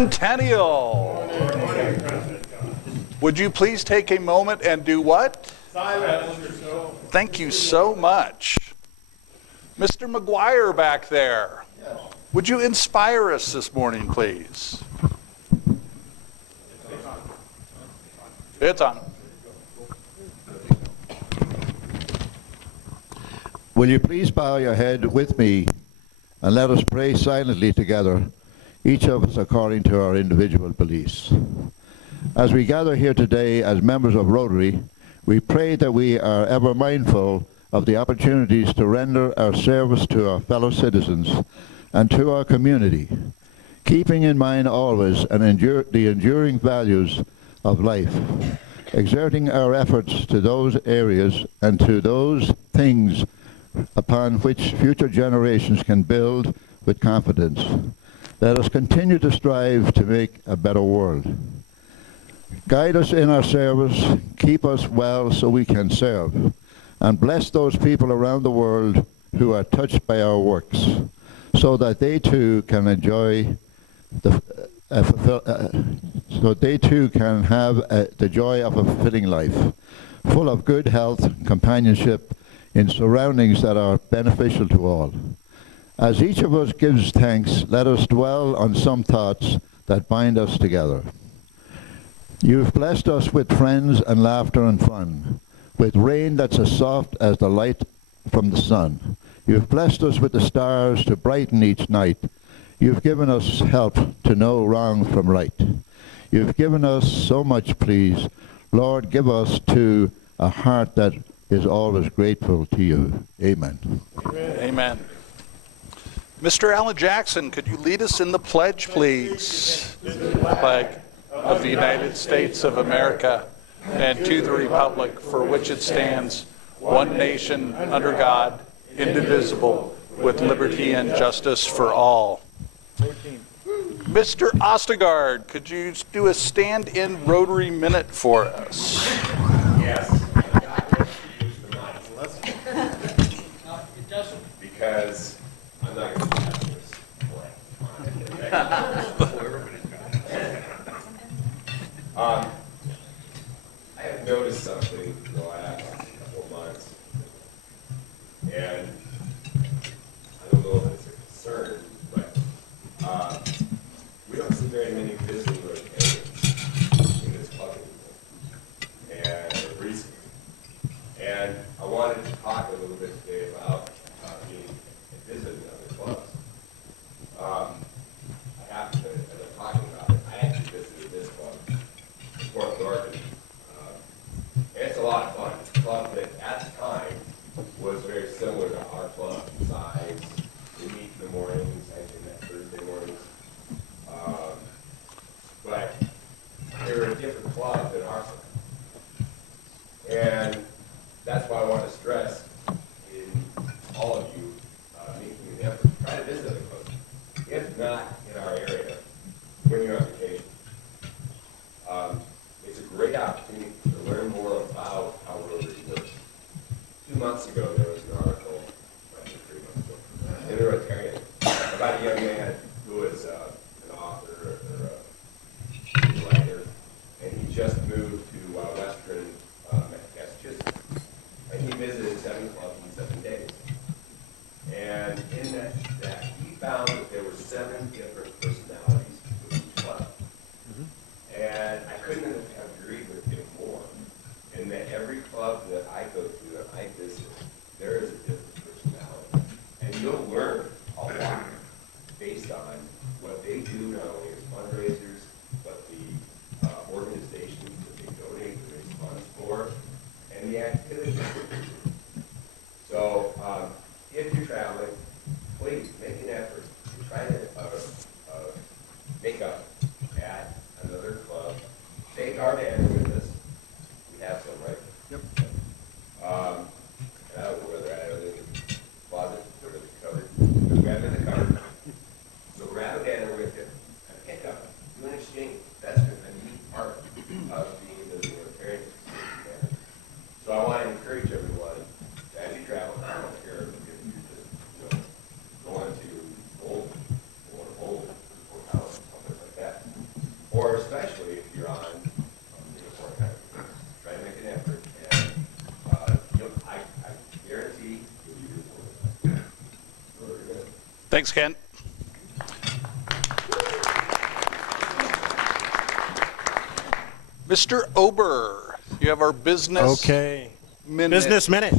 Centennial. Would you please take a moment and do what? Silence. Thank you so much. Mr. McGuire back there, would you inspire us this morning, please? It's on. Will you please bow your head with me and let us pray silently together, each of us according to our individual beliefs. As we gather here today as members of Rotary, we pray that we are ever mindful of the opportunities to render our service to our fellow citizens and to our community, keeping in mind always the enduring values of life, exerting our efforts to those areas and to those things upon which future generations can build with confidence. Let us continue to strive to make a better world. Guide us in our service, keep us well so we can serve, and bless those people around the world who are touched by our works, so that they too can enjoy the the joy of a fulfilling life, full of good health, companionship, in surroundings that are beneficial to all. As each of us gives thanks, let us dwell on some thoughts that bind us together. You've blessed us with friends and laughter and fun, with rain that's as soft as the light from the sun. You've blessed us with the stars to brighten each night. You've given us help to know wrong from right. You've given us so much, please. Lord, give us too a heart that is always grateful to you. Amen. Amen. Mr. Alan Jackson, could you lead us in the pledge, please? The flag of the United States of America and to the republic for which it stands, one nation under God, indivisible, with liberty and justice for all. Mr. Ostegard, could you do a stand-in Rotary minute for us? Yes. It doesn't. Because I'm not going to have this. I have noticed something in the last couple of months, and I don't know if it's a concern, but we don't see very many visiting Rotarians in this club anymore, and recently. And I wanted to talk a little bit today about being and visiting other clubs. I have to, as I'm talking about it, I actually visited this club, Fort Norton. It's a lot of fun. It's a club that at the time was very similar to our club size. We meet in the mornings, I think that Thursday mornings. But they were a different club than our club. And that's why I want to stress in all of you making an effort to try to visit other clubs. If not in our area, when you're on vacation. It's a great opportunity to learn more about how Rotary works. 2 months ago, there was an article, I think 3 months ago, in the Rotarian about a young man who was an author or a writer, and he just moved to Western Massachusetts. And he visited 7 clubs in 7 days. And in that he found that there were 7 different personalities with each club. And I couldn't have agreed with him more. And that every club that I go to, that I visit, there is a different personality. And you'll learn a lot based on what they do, not only as fundraisers, but the organizations that they donate and raise funds for, and the activities. So if you're traveling, please make an effort to try to make up at another club. Take our banner with us. We have some, right? Yep. And I don't know where they're at. Are they in the closet? Or are they covered? Grab them in the cupboard. So grab a banner with you and pick up. Do an exchange. That's a neat part of being the Rotarian. So I want to encourage everyone or especially if you're on uniform time. Try to make an effort, and I guarantee you'll be rewarded. Really good. Thanks, Ken. Mr. Ober, you have our business minute. Business minute.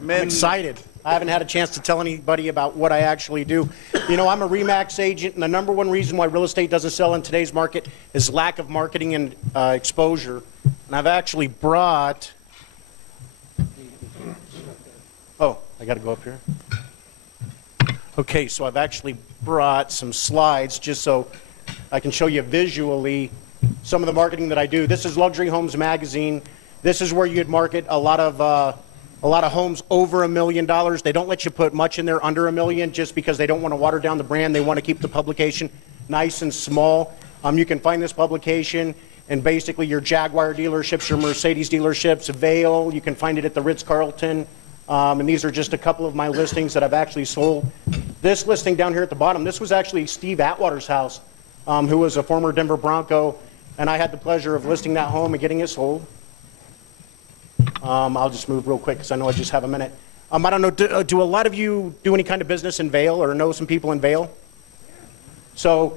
I'm excited. I haven't had a chance to tell anybody about what I actually do. You know, I'm a RE/MAX agent, and the number one reason why real estate doesn't sell in today's market is lack of marketing and exposure. And I've actually brought, oh, I got to go up here. Okay, so I've actually brought some slides just so I can show you visually some of the marketing that I do. This is Luxury Homes Magazine. This is where you'd market a lot of homes over $1 million. They don't let you put much in there under $1 million just because they don't want to water down the brand. They want to keep the publication nice and small. You can find this publication in basically your Jaguar dealerships, your Mercedes dealerships, Vail. You can find it at the Ritz-Carlton. And these are just a couple of my listings that I've actually sold. This listing down here at the bottom, this was actually Steve Atwater's house, who was a former Denver Bronco. And I had the pleasure of listing that home and getting it sold. I'll just move real quick because I know I just have a minute. I don't know, do a lot of you do any kind of business in Vail or know some people in Vail? So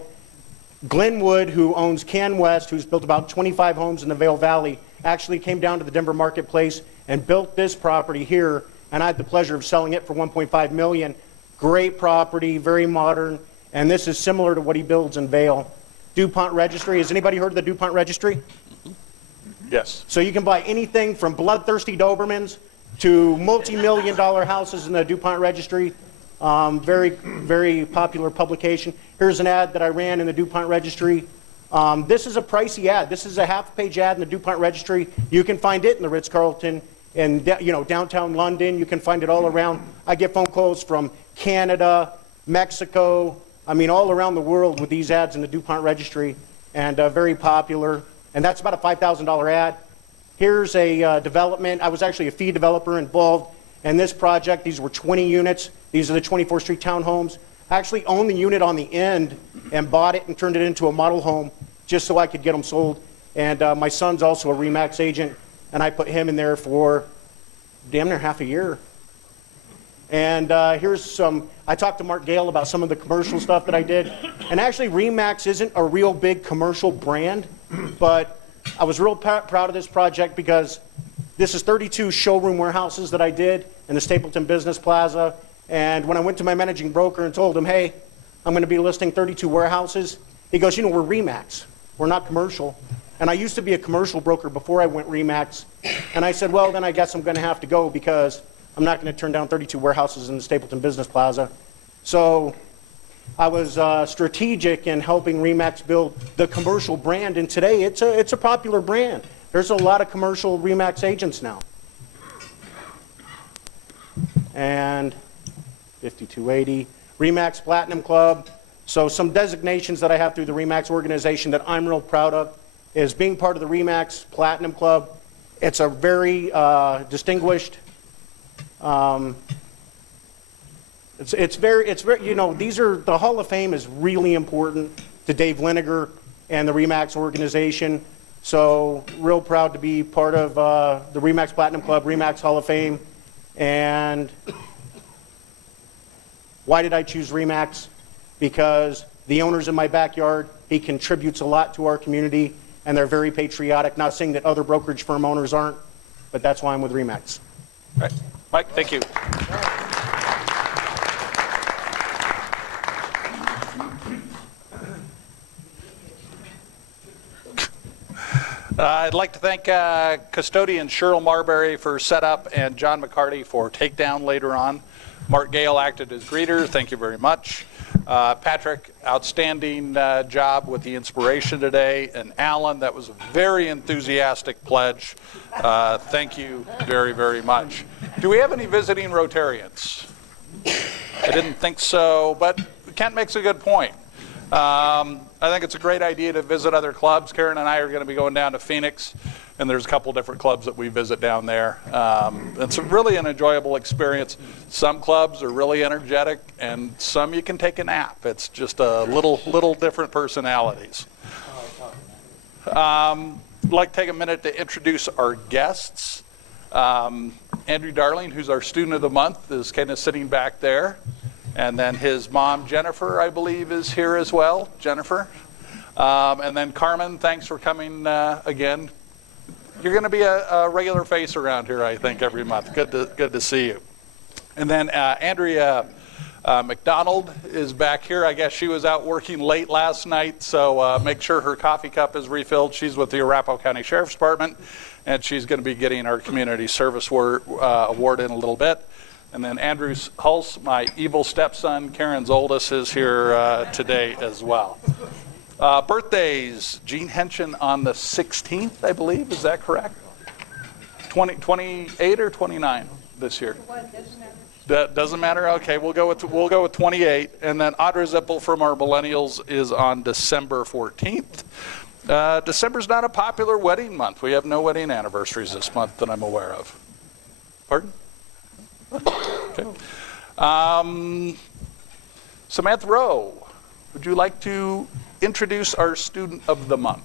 Glenwood, who owns Can West, who's built about 25 homes in the Vail Valley, actually came down to the Denver marketplace and built this property here, and I had the pleasure of selling it for $1.5 million. Great property, very modern, and this is similar to what he builds in Vail. DuPont Registry, has anybody heard of the DuPont Registry? Yes. So you can buy anything from bloodthirsty Dobermans to multi-million-dollar houses in the DuPont Registry. Very, very popular publication. Here's an ad that I ran in the DuPont Registry. This is a pricey ad. This is a half-page ad in the DuPont Registry. You can find it in the Ritz-Carlton in downtown London. You can find it all around. I get phone calls from Canada, Mexico, all around the world with these ads in the DuPont Registry, and very popular. And that's about a $5,000 ad. Here's a development. I was actually a fee developer involved in this project. These were 20 units. These are the 24th Street townhomes. I actually owned the unit on the end and bought it and turned it into a model home just so I could get them sold. And my son's also a RE/MAX agent, and I put him in there for damn near half a year. And here's some, I talked to Mark Gale about some of the commercial stuff that I did. And actually RE/MAX isn't a real big commercial brand, but I was real proud of this project because this is 32 showroom warehouses that I did in the Stapleton Business Plaza. And when I went to my managing broker and told him, hey, I'm going to be listing 32 warehouses, he goes, we're RE/MAX. We're not commercial. And I used to be a commercial broker before I went RE/MAX. And I said, well, then I guess I'm going to have to go because I'm not going to turn down 32 warehouses in the Stapleton Business Plaza. So I was strategic in helping RE/MAX build the commercial brand, and today it's a popular brand. There's a lot of commercial RE/MAX agents now. And 5280, RE/MAX Platinum Club. So some designations that I have through the RE/MAX organization that I'm real proud of is being part of the RE/MAX Platinum Club. It's a very distinguished. It's very, these are, the Hall of Fame is really important to Dave Liniger and the RE/MAX organization. So real proud to be part of the RE/MAX Platinum Club, RE/MAX Hall of Fame. And why did I choose RE/MAX? Because the owner's in my backyard. He contributes a lot to our community, and they're very patriotic. Not saying that other brokerage firm owners aren't, but that's why I'm with RE/MAX. All right. Mike, thank you. I'd like to thank custodian Cheryl Marbury for setup and John McCarty for takedown later on. Mark Gale acted as greeter. Thank you very much. Patrick, outstanding job with the inspiration today. And Alan, that was a very enthusiastic pledge. Thank you very, very much. Do we have any visiting Rotarians? I didn't think so, but Kent makes a good point. I think it's a great idea to visit other clubs. Karen and I are going to be going down to Phoenix, and there's a couple different clubs that we visit down there. It's really an enjoyable experience. Some clubs are really energetic, and some you can take a nap. It's just a little different personalities. I'd like to take a minute to introduce our guests. Andrew Darling, who's our student of the month, is kind of sitting back there. And then his mom, Jennifer, I believe, is here as well. Jennifer. And then Carmen, thanks for coming again. You're going to be a regular face around here, I think, every month. Good to see you. And then Andrea McDonald is back here. I guess she was out working late last night, so make sure her coffee cup is refilled. She's with the Arapahoe County Sheriff's Department, and she's going to be getting our Community Service Award in a little bit. And then Andrew Hulse, my evil stepson, Karen's oldest, is here today as well. Birthdays, Gene Henshin on the 16th, I believe. Is that correct? 28 or 29 this year? That doesn't matter? Okay, we'll go with 28. And then Audra Zippel from our Millennials is on December 14th. December's not a popular wedding month. We have no wedding anniversaries this month that I'm aware of. Pardon? Okay. Samantha Rowe, would you like to introduce our student of the month?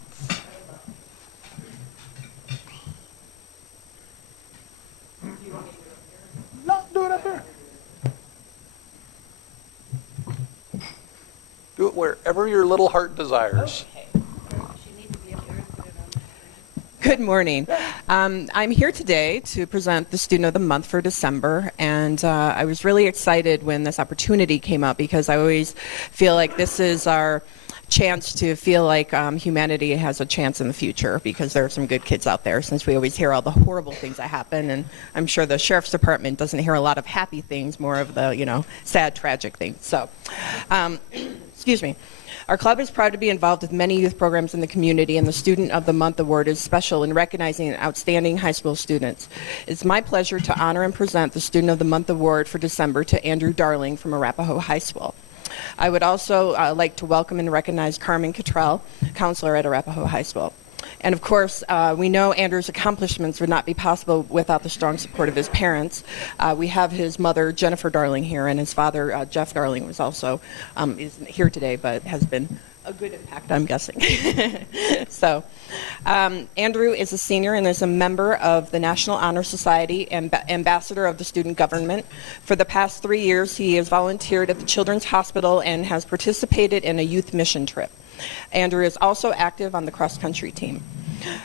No, do it up here. Do it wherever your little heart desires. Good morning. I'm here today to present the Student of the Month for December, and I was really excited when this opportunity came up because I always feel like this is our chance to feel like humanity has a chance in the future because there are some good kids out there, since we always hear all the horrible things that happen, and I'm sure the Sheriff's Department doesn't hear a lot of happy things, more of the, sad, tragic things. So, excuse me. Our club is proud to be involved with many youth programs in the community, and the Student of the Month Award is special in recognizing outstanding high school students. It's my pleasure to honor and present the Student of the Month Award for December to Andrew Darling from Arapahoe High School. I would also like to welcome and recognize Carmen Cottrell, counselor at Arapahoe High School. And of course, we know Andrew's accomplishments would not be possible without the strong support of his parents. We have his mother, Jennifer Darling, here, and his father, Jeff Darling, was also isn't here today, but has been a good impact, I'm guessing. So, Andrew is a senior and is a member of the National Honor Society and ambassador of the student government. For the past 3 years, he has volunteered at the Children's Hospital and has participated in a youth mission trip. Andrew is also active on the cross-country team.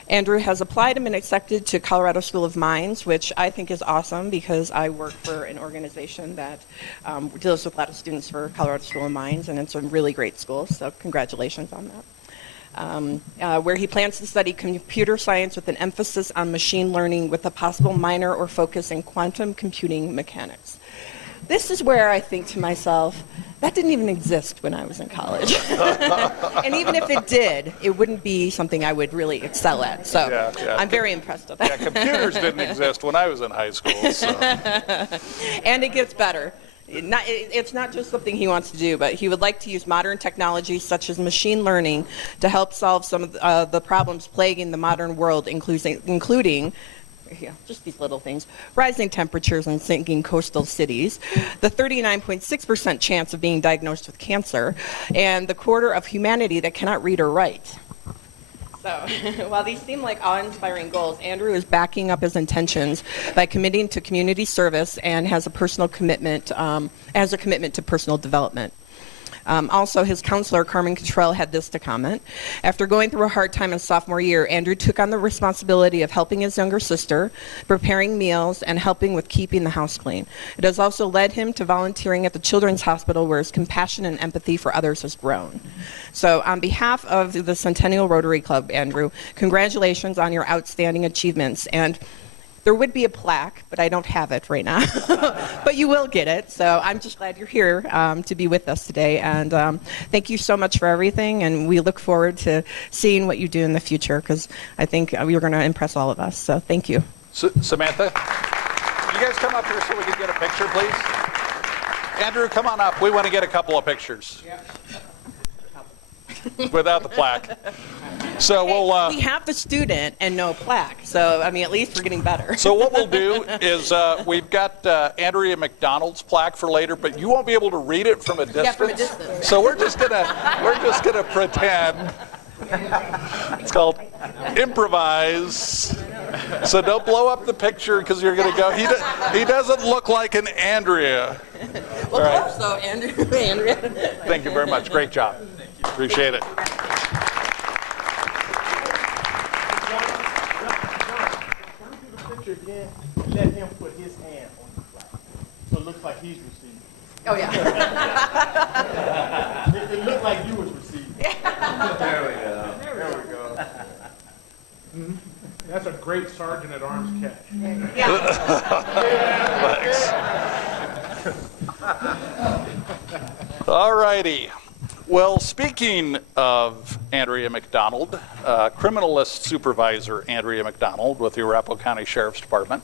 Andrew has applied and been accepted to Colorado School of Mines, which I think is awesome because I work for an organization that deals with a lot of students for Colorado School of Mines, and it's a really great school, so congratulations on that. Where he plans to study computer science with an emphasis on machine learning with a possible minor or focus in quantum computing mechanics. This is where I think to myself, that didn't even exist when I was in college. And even if it did, it wouldn't be something I would really excel at. So yeah. I'm very impressed with that. Yeah, computers didn't exist when I was in high school. So. And it gets better. It's not just something he wants to do, but he would like to use modern technologies such as machine learning to help solve some of the problems plaguing the modern world, including just these little things: rising temperatures and sinking coastal cities, the 39.6% chance of being diagnosed with cancer, and the quarter of humanity that cannot read or write. So, while these seem like awe-inspiring goals, Andrew is backing up his intentions by committing to community service and has a commitment to personal development. Also, his counselor, Carmen Cottrell, had this to comment. After going through a hard time in sophomore year, Andrew took on the responsibility of helping his younger sister, preparing meals, and helping with keeping the house clean. It has also led him to volunteering at the Children's Hospital, where his compassion and empathy for others has grown. So, on behalf of the Centennial Rotary Club, Andrew, congratulations on your outstanding achievements. And there would be a plaque, but I don't have it right now. But you will get it. So I'm just glad you're here to be with us today. And thank you so much for everything. And we look forward to seeing what you do in the future, because I think you're going to impress all of us. So thank you. Samantha, can you guys come up here so we can get a picture, please? Andrew, come on up. We want to get a couple of pictures. Yeah. Without the plaque. So we have the student and no plaque. So, I mean, at least we're getting better. So what we'll do is we've got Andrea McDonald's plaque for later, but you won't be able to read it from a distance. Yeah, from a distance. So we're just gonna pretend It's called improvise. So don't blow up the picture because you're going to go. He doesn't look like an Andrea. Well, All right. close though, Andrea. Thank you very much. Great job. Appreciate it. John, do the picture again. Let him put his hand on the flag. So it looks like he's receiving. Oh, yeah. It looked like you was receiving. There we go. There we go. That's a great sergeant at arms catch. All righty. Well, speaking of Andrea McDonald, criminalist supervisor Andrea McDonald with the Arapahoe County Sheriff's Department.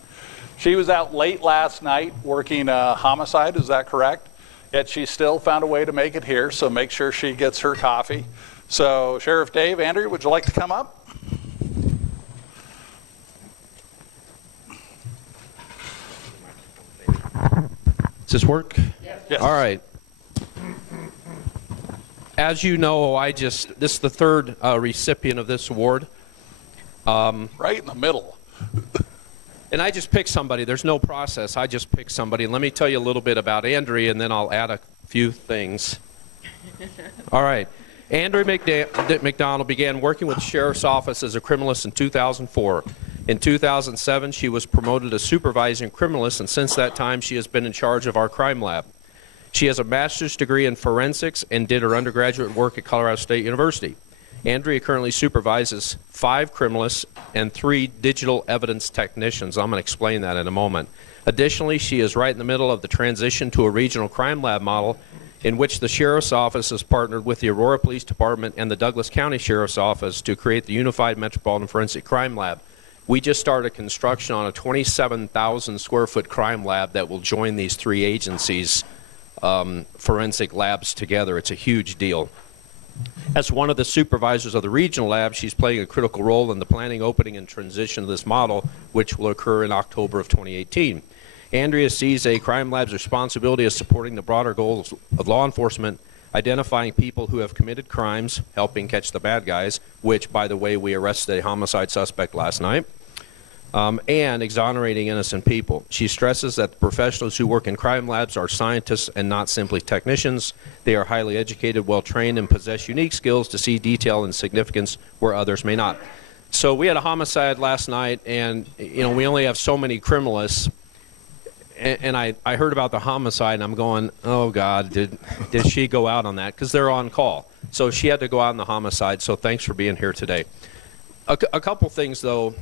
She was out late last night working a homicide, is that correct? Yet she still found a way to make it here, so make sure she gets her coffee. So, Sheriff Dave, Andrea, would you like to come up? Does this work? Yes. All right. As you know, this is the third recipient of this award. Right in the middle. And I just picked somebody. There's no process. I just picked somebody. And let me tell you a little bit about Andrea, and then I'll add a few things. All right. Andrea McDonald began working with the Sheriff's Office as a criminalist in 2004. In 2007, she was promoted to supervising criminalist, and since that time, she has been in charge of our crime lab. She has a master's degree in forensics and did her undergraduate work at Colorado State University. Andrea currently supervises 5 criminalists and 3 digital evidence technicians. I'm going to explain that in a moment. Additionally, she is right in the middle of the transition to a regional crime lab model in which the Sheriff's Office has partnered with the Aurora Police Department and the Douglas County Sheriff's Office to create the Unified Metropolitan Forensic Crime Lab. We just started construction on a 27,000 square foot crime lab that will join these 3 agencies' forensic labs together. It's a huge deal. As one of the supervisors of the regional lab, she's playing a critical role in the planning, opening, and transition of this model, which will occur in October of 2018. Andrea sees a crime lab's responsibility as supporting the broader goals of law enforcement, identifying people who have committed crimes, helping catch the bad guys, which, by the way, we arrested a homicide suspect last night, and exonerating innocent people. She stresses that the professionals who work in crime labs are scientists and not simply technicians. They are highly educated, well-trained, and possess unique skills to see detail and significance where others may not. So we had a homicide last night, and we only have so many criminalists. And I heard about the homicide, and I'm going, oh, God, did she go out on that? Because they're on call. So she had to go out on the homicide, so thanks for being here today. A couple things, though.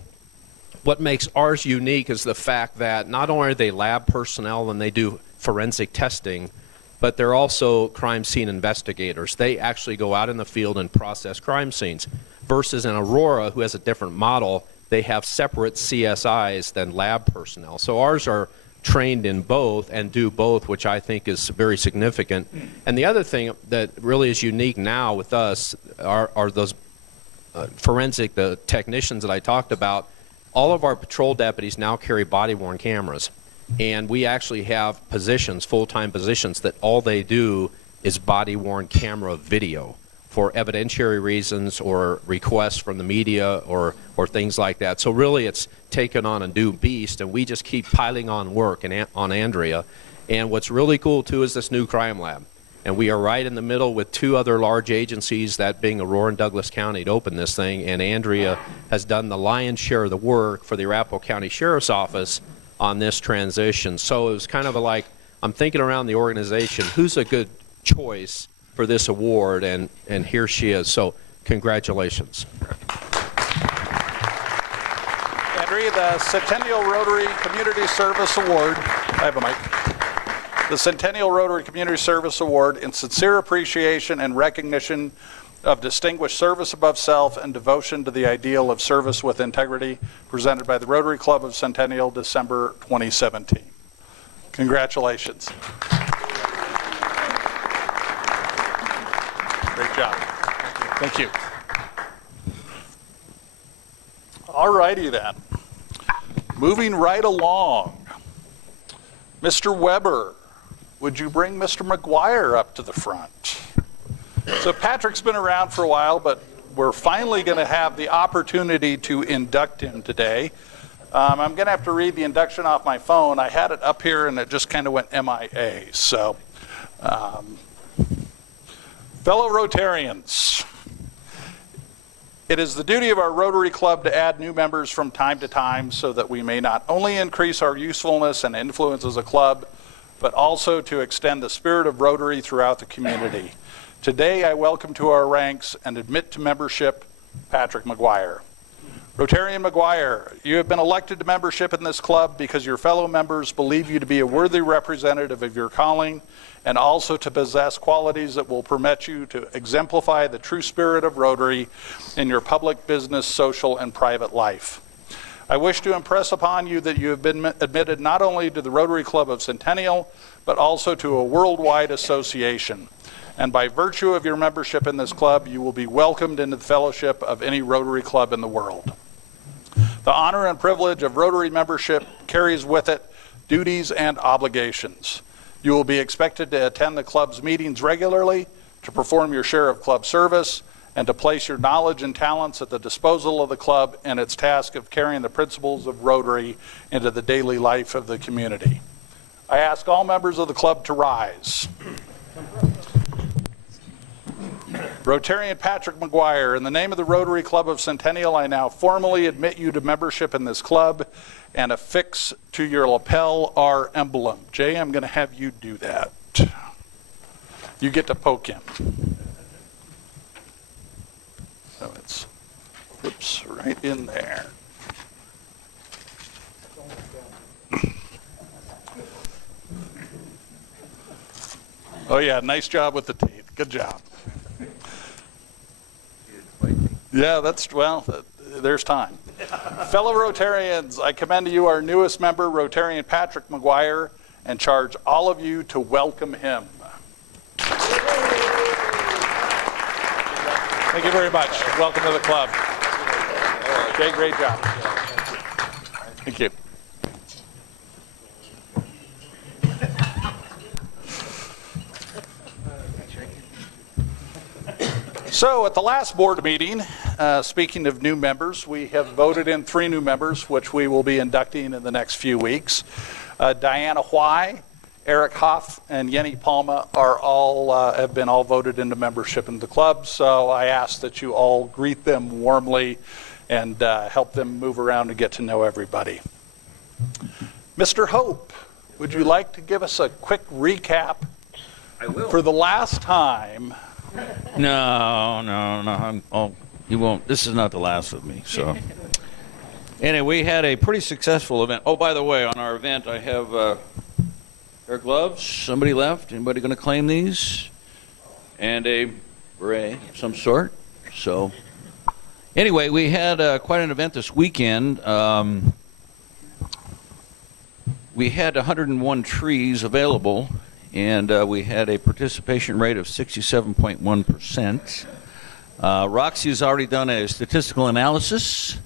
What makes ours unique is the fact that not only are they lab personnel and they do forensic testing, but they're also crime scene investigators. They actually go out in the field and process crime scenes. Versus in Aurora, who has a different model, they have separate CSIs than lab personnel. So ours are trained in both and do both, which I think is very significant. And the other thing that really is unique now with us are those forensic, the technicians that I talked about. All of our patrol deputies now carry body-worn cameras, and we actually have positions, full-time positions, that all they do is body-worn camera video for evidentiary reasons or requests from the media or things like that. So really it's taken on a new beast, and we just keep piling on work on Andrea. And what's really cool, too, is this new crime lab. And we are right in the middle with 2 other large agencies, that being Aurora and Douglas County, to open this thing. And Andrea has done the lion's share of the work for the Arapahoe County Sheriff's Office on this transition. So it was kind of like, I'm thinking around the organization, who's a good choice for this award? And here she is. So congratulations. Andrea, the Centennial Rotary Community Service Award. I have a mic. The Centennial Rotary Community Service Award in sincere appreciation and recognition of distinguished service above self and devotion to the ideal of service with integrity, presented by the Rotary Club of Centennial, December 2017. Congratulations. Great job. Thank you. All righty then. Moving right along. Mr. Weber, would you bring Mr. McGuire up to the front? So Patrick's been around for a while, but we're finally going to have the opportunity to induct him today. I'm going to have to read the induction off my phone. I had it up here and it just kind of went MIA. So, fellow Rotarians, it is the duty of our Rotary Club to add new members from time to time so that we may not only increase our usefulness and influence as a club, but also to extend the spirit of Rotary throughout the community. Today, I welcome to our ranks and admit to membership Patrick McGuire. Rotarian McGuire, you have been elected to membership in this club because your fellow members believe you to be a worthy representative of your calling and also to possess qualities that will permit you to exemplify the true spirit of Rotary in your public, business, social, and private life. I wish to impress upon you that you have been admitted not only to the Rotary Club of Centennial, but also to a worldwide association. And by virtue of your membership in this club, you will be welcomed into the fellowship of any Rotary Club in the world. The honor and privilege of Rotary membership carries with it duties and obligations. You will be expected to attend the club's meetings regularly, to perform your share of club service, and to place your knowledge and talents at the disposal of the club in its task of carrying the principles of Rotary into the daily life of the community. I ask all members of the club to rise. Rotarian Patrick McGuire, in the name of the Rotary Club of Centennial, I now formally admit you to membership in this club and affix to your lapel our emblem. Jay, I'm going to have you do that. You get to poke him. So it's, whoops, right in there. Oh yeah, nice job with the teeth. Good job. Yeah, there's time. Fellow Rotarians, I commend to you our newest member, Rotarian Patrick McGuire, and charge all of you to welcome him. Thank you very much. Welcome to the club. Jay, great job. Thank you. So at the last board meeting, speaking of new members, we have voted in 3 new members, which we will be inducting in the next few weeks. Diana Huy, Eric Hoff, and Yenny Palma have been all voted into membership in the club. So I ask that you all greet them warmly and help them move around and get to know everybody. Mr. Hope, would you like to give us a quick recap? I will. For the last time. No. You won't. This is not the last of me. So, anyway, we had a pretty successful event. Oh, by the way, on our event, I have pair of gloves. Somebody left. Anybody going to claim these? And a beret of some sort. So, anyway, we had quite an event this weekend. We had 101 trees available. And we had a participation rate of 67.1%. Roxy has already done a statistical analysis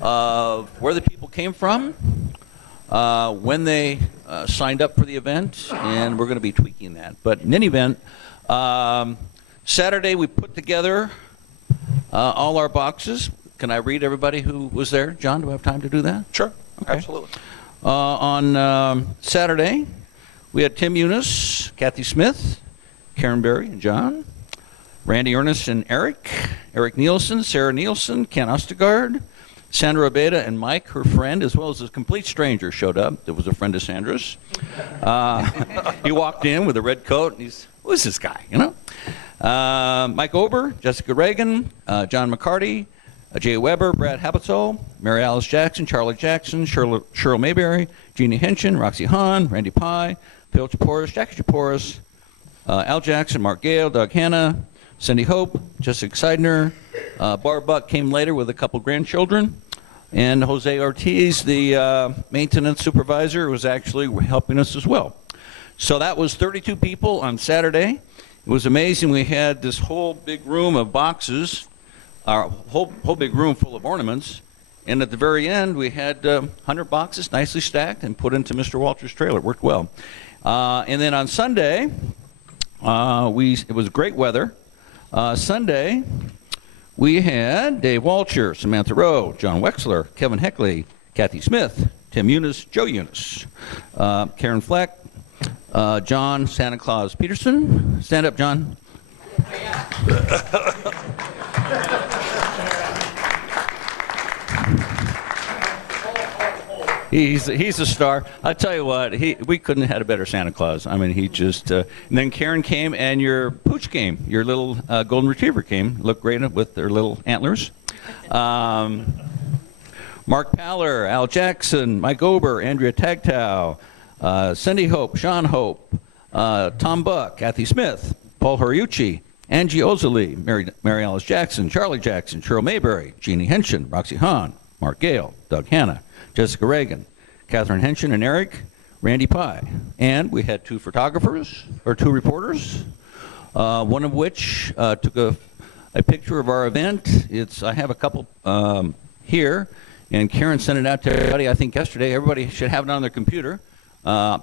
of where the people came from, when they signed up for the event, and we're going to be tweaking that. But in any event, Saturday we put together all our boxes. Can I read everybody who was there? John, do I have time to do that? Sure, okay. Absolutely. On Saturday, we had Tim Eunice, Kathy Smith, Karen Berry and John, Randy Ernest and Eric Nielsen, Sarah Nielsen, Ken Ostegard, Sandra Abeda and Mike, her friend, as well as a complete stranger showed up. That was a friend of Sandra's. He walked in with a red coat, and who's this guy, you know? Mike Ober, Jessica Reagan, John McCarty, Jay Weber, Brad Habitzel, Mary Alice Jackson, Charlie Jackson, Cheryl Mayberry, Jeannie Henshin, Roxy Hahn, Randy Pye, Phil Chaporis, Jackie Chaporis, Al Jackson, Mark Gale, Doug Hanna, Cindy Hope, Jessica Seidner, Barb Buck came later with a couple grandchildren, and Jose Ortiz, the maintenance supervisor, was actually helping us as well. So that was 32 people on Saturday. It was amazing. We had this whole big room of boxes, our whole big room full of ornaments, and at the very end we had 100 boxes nicely stacked and put into Mr. Walter's trailer. It worked well. And then on Sunday, it was great weather. Sunday, We had Dave Walcher, Samantha Rowe, John Wexler, Kevin Heckley, Kathy Smith, Tim Eunice, Joe Eunice, Karen Fleck, John Santa Claus Peterson. Stand up, John. He's a star. I tell you what, we couldn't have had a better Santa Claus. I mean, he just. And then Karen came, and your pooch came. Your little golden retriever came. Looked great with their little antlers. Mark Paller, Al Jackson, Mike Ober, Andrea Tagtow, Cindy Hope, Sean Hope, Tom Buck, Kathy Smith, Paul Horiuchi, Angie Ozali, Mary Alice Jackson, Charlie Jackson, Cheryl Mayberry, Jeannie Henshin, Roxy Hahn, Mark Gale, Doug Hanna, Jessica Reagan, Catherine Henshin and Eric, Randy Pye. And we had two reporters, one of which took a picture of our event. I have a couple here, and Karen sent it out to everybody, I think yesterday. Everybody should have it on their computer.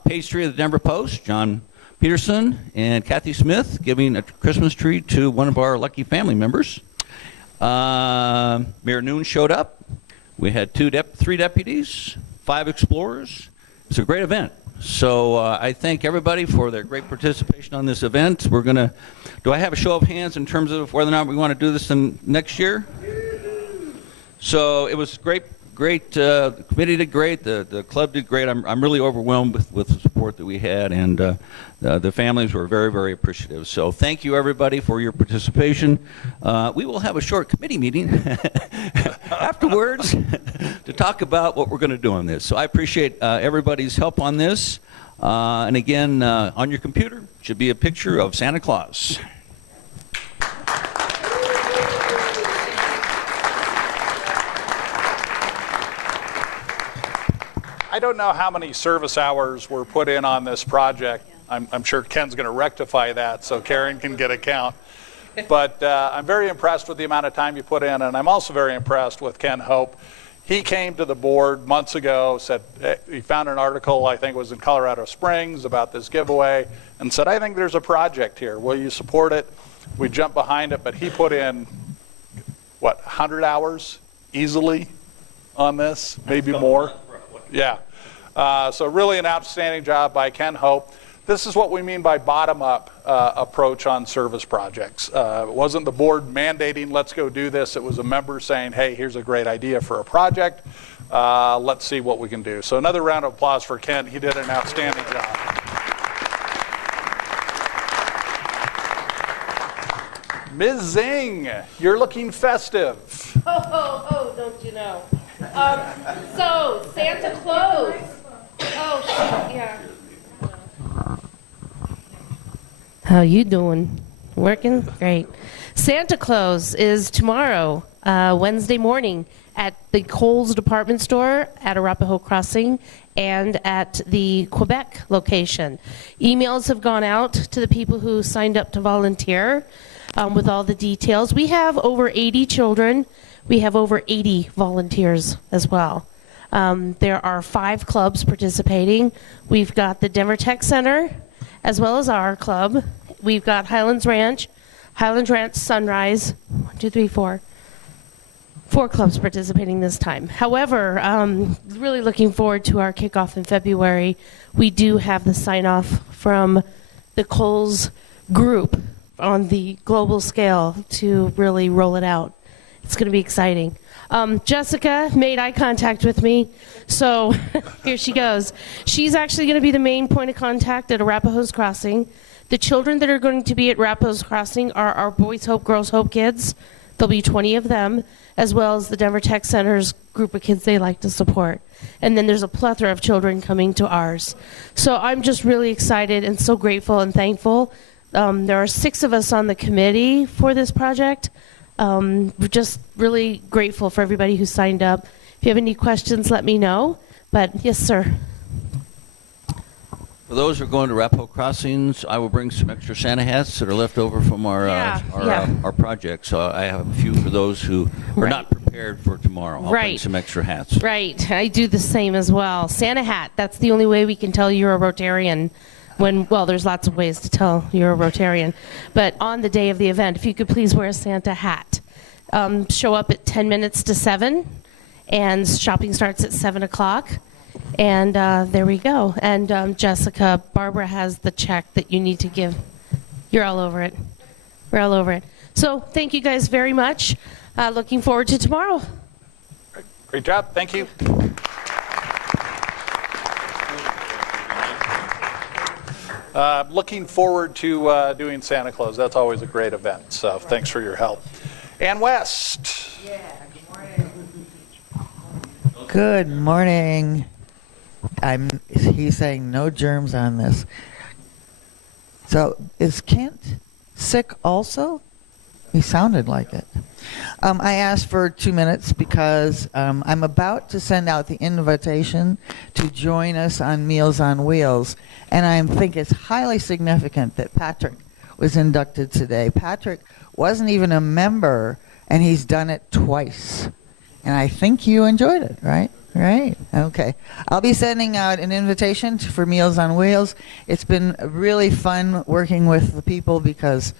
Page 3 of the Denver Post, John Peterson and Kathy Smith giving a Christmas tree to one of our lucky family members. Mayor Noon showed up. We had 3 deputies, 5 explorers. It's a great event. So I thank everybody for their great participation on this event. We're going to, do I have a show of hands in terms of whether or not we want to do this next year? So it was great. The committee did great. The club did great. I'm really overwhelmed with the support that we had, and the families were very, very appreciative. So thank you, everybody, for your participation. We will have a short committee meeting afterwards to talk about what we're going to do on this. So I appreciate everybody's help on this. And again, on your computer should be a picture of Santa Claus. I don't know how many service hours were put in on this project. I'm sure Ken's going to rectify that so Karen can get a count. But I'm very impressed with the amount of time you put in, and I'm also very impressed with Ken Hope. He came to the board months ago, said he found an article, I think it was in Colorado Springs, about this giveaway, and said, I think there's a project here. Will you support it? We jumped behind it, but he put in, 100 hours easily on this, maybe more? Yeah. So really an outstanding job by Ken Hope. This is what we mean by bottom-up approach on service projects. It wasn't the board mandating, let's go do this. It was a member saying, hey, here's a great idea for a project. Let's see what we can do. So another round of applause for Ken. He did an outstanding job. Ms. Zing, you're looking festive. Oh, don't you know. So, Santa Claus. Oh, shoot, yeah. How you doing? Working? Great. Santa Claus is tomorrow, Wednesday morning, at the Kohl's department store at Arapahoe Crossing and at the Quebec location. Emails have gone out to the people who signed up to volunteer with all the details. We have over 80 children. We have over 80 volunteers as well. There are 5 clubs participating. We've got the Denver Tech Center, as well as our club. We've got Highlands Ranch Sunrise, 4 clubs participating this time. However, really looking forward to our kickoff in February. We do have the sign-off from the Kohl's group on the global scale to really roll it out. It's going to be exciting. Jessica made eye contact with me, so here she goes. She's actually going to be the main point of contact at Arapahoe's Crossing. The children that are going to be at Arapahoe's Crossing are our Boys Hope, Girls Hope kids. There'll be 20 of them, as well as the Denver Tech Center's group of kids they like to support. And then there's a plethora of children coming to ours. So I'm just really excited and so grateful and thankful. There are 6 of us on the committee for this project. We're just really grateful for everybody who signed up. If you have any questions, let me know. But yes, sir. For those who are going to Arapahoe Crossings, I will bring some extra Santa hats that are left over from our project. So I have a few for those who are not prepared for tomorrow. I'll bring some extra hats. Right. I do the same as well. Santa hat. That's the only way we can tell you're a Rotarian. Well, there's lots of ways to tell you're a Rotarian. But on the day of the event, if you could please wear a Santa hat. Show up at 10 minutes to 7, and shopping starts at 7 o'clock. And there we go. And Jessica, Barbara has the check that you need to give. You're all over it. We're all over it. So thank you guys very much. Looking forward to tomorrow. Great job. Thank you. Looking forward to doing Santa Claus. That's always a great event. So thanks for your help. Ann West. Yeah, good morning. He's saying no germs on this. So is Kent sick also? He sounded like it. I asked for 2 minutes because I'm about to send out the invitation to join us on Meals on Wheels. And I think it's highly significant that Patrick was inducted today. Patrick wasn't even a member, and he's done it twice. And I think you enjoyed it, right? Right. Okay. I'll be sending out an invitation for Meals on Wheels. It's been really fun working with the people because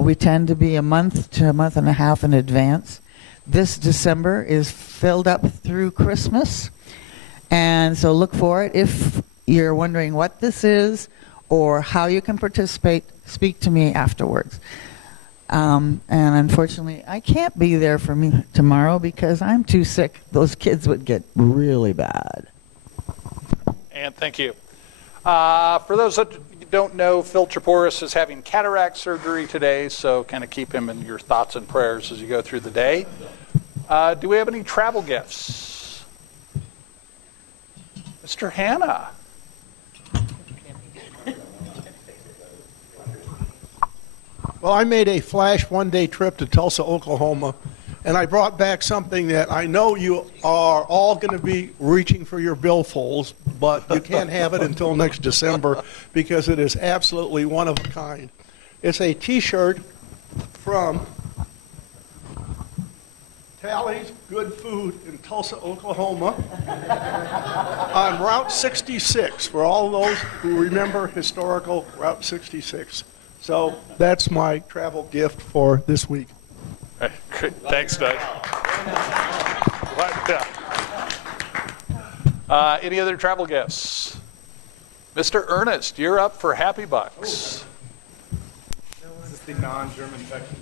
we tend to be a month to a month and a half in advance. This December is filled up through Christmas. And so look for it. If you're wondering what this is or how you can participate, speak to me afterwards. And unfortunately, I can't be there for me tomorrow because I'm too sick. Those kids would get really bad. And thank you. For those that don't know, Phil Chaporis is having cataract surgery today, so kind of keep him in your thoughts and prayers as you go through the day. Do we have any travel gifts? Mr. Hanna. Well, I made a flash one-day trip to Tulsa, Oklahoma, and I brought back something that I know you are all going to be reaching for your billfolds, but you can't have it until next December because it is absolutely one of a kind. It's a T-shirt from Tally's Good Food in Tulsa, Oklahoma on Route 66, for all those who remember historical Route 66. So that's my travel gift for this week. Thanks, Doug. Any other travel gifts? Mr. Ernest, you're up for Happy Bucks. Is this the non-German section?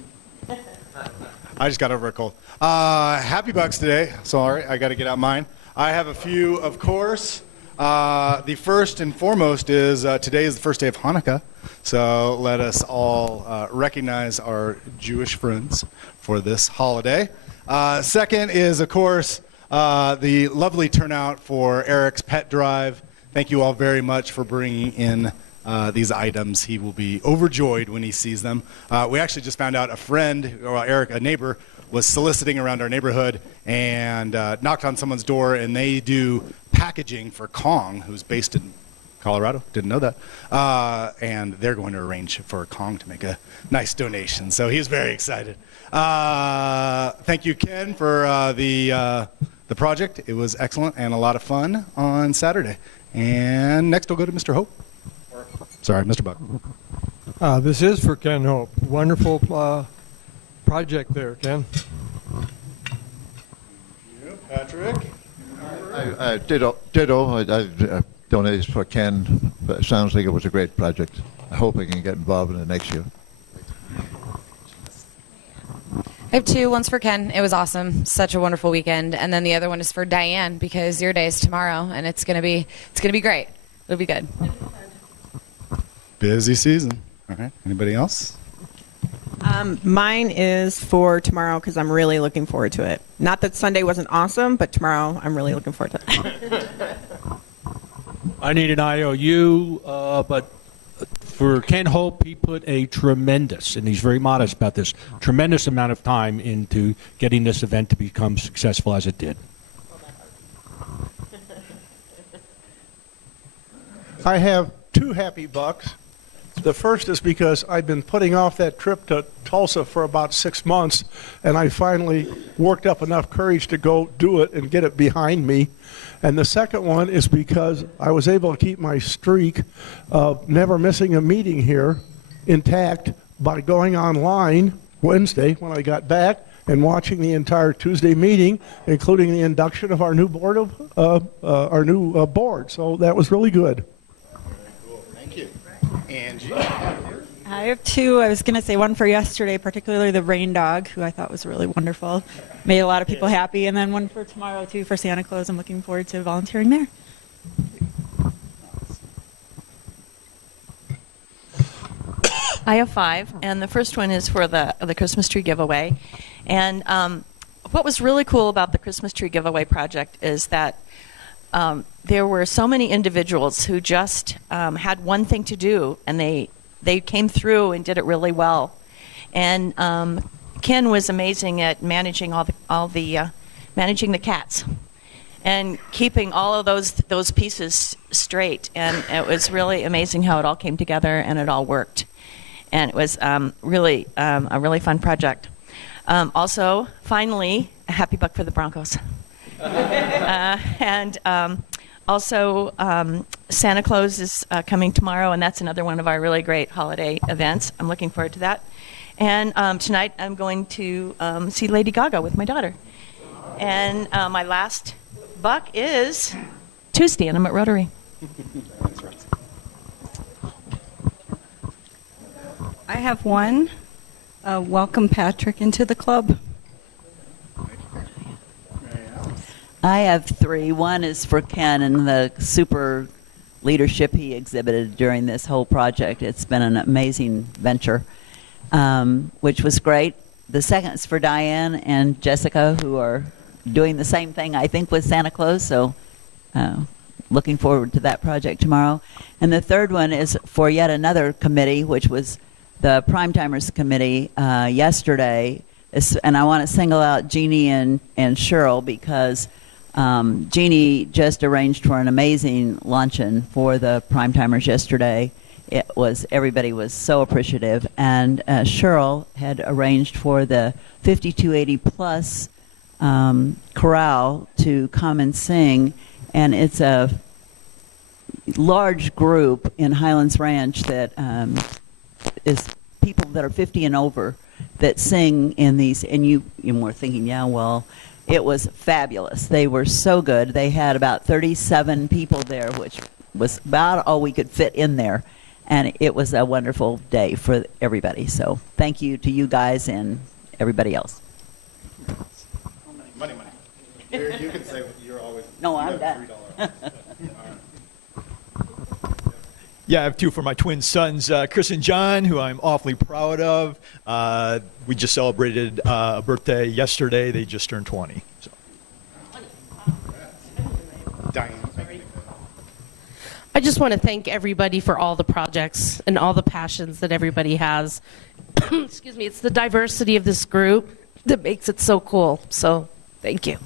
I just got over a cold. Happy Bucks today. Sorry, I got to get out mine. I have a few, of course. The first and foremost is today is the first day of Hanukkah. So let us all recognize our Jewish friends for this holiday. Second is, of course, the lovely turnout for Eric's pet drive. Thank you all very much for bringing in these items. He will be overjoyed when he sees them. We actually just found out a friend, or Eric, a neighbor, was soliciting around our neighborhood and knocked on someone's door, and they do packaging for Kong, who's based in Colorado. Didn't know that. And they're going to arrange for Kong to make a nice donation. So he's very excited. Thank you, Ken, for the project. It was excellent and a lot of fun on Saturday. And next we'll go to Mr. Hope. Sorry, Mr. Buck. This is for Ken Hope. Wonderful project there, Ken. Patrick. Ditto. I donated for Ken, but it sounds like it was a great project. I hope I can get involved in it next year. I have two. One's for Ken. It was awesome. Such a wonderful weekend. And then the other one is for Diane because your day is tomorrow, and it's gonna be great. It'll be good. Busy season. All right. Anybody else? Mine is for tomorrow because I'm really looking forward to it. Not that Sunday wasn't awesome, but tomorrow I'm really looking forward to it. I need an IOU, but for Ken Hope, he put a tremendous, and he's very modest about this, tremendous amount of time into getting this event to become successful as it did. I have two happy bucks. The first is because I've been putting off that trip to Tulsa for about 6 months, and I finally worked up enough courage to go do it and get it behind me. And the second one is because I was able to keep my streak of never missing a meeting here intact by going online Wednesday when I got back and watching the entire Tuesday meeting, including the induction of our new board. So that was really good. Cool. Thank you. Angie. I have two. I was going to say one for yesterday, particularly the rain dog, who I thought was really wonderful. Made a lot of people happy. And then one for tomorrow, too, for Santa Claus. I'm looking forward to volunteering there. I have 5, and the first one is for the Christmas tree giveaway. And what was really cool about the Christmas tree giveaway project is that there were so many individuals who just had one thing to do, and they came through and did it really well. And Ken was amazing at managing managing the cats and keeping all of those pieces straight. And it was really amazing how it all came together and it all worked. And it was really a really fun project. Also, finally, a happy buck for the Broncos. Also, Santa Claus is coming tomorrow, and that's another one of our really great holiday events. I'm looking forward to that. And tonight I'm going to see Lady Gaga with my daughter. And my last buck is Tuesday, and I'm at Rotary. I have one. Welcome Patrick into the club. I have 3. One is for Ken and the super leadership he exhibited during this whole project. It's been an amazing venture, which was great. The second is for Diane and Jessica, who are doing the same thing, I think, with Santa Claus. So looking forward to that project tomorrow. And the third one is for yet another committee, which was the Primetimers Committee yesterday. And I want to single out Jeannie and Cheryl because Jeannie just arranged for an amazing luncheon for the Primetimers yesterday. Everybody was so appreciative. And Cheryl had arranged for the 5280 plus chorale to come and sing. And it's a large group in Highlands Ranch that is people that are 50 and over that sing in these, and you were thinking, yeah, well, it was fabulous. They were so good. They had about 37 people there, which was about all we could fit in there, and it was a wonderful day for everybody. So thank you to you guys and everybody else. Money. You can say you're always. No, I'm done. Yeah, I have 2 for my twin sons, Chris and John, who I'm awfully proud of. We just celebrated a birthday yesterday. They just turned 20. So. Diane. I just want to thank everybody for all the projects and all the passions that everybody has. Excuse me, it's the diversity of this group that makes it so cool. So, thank you.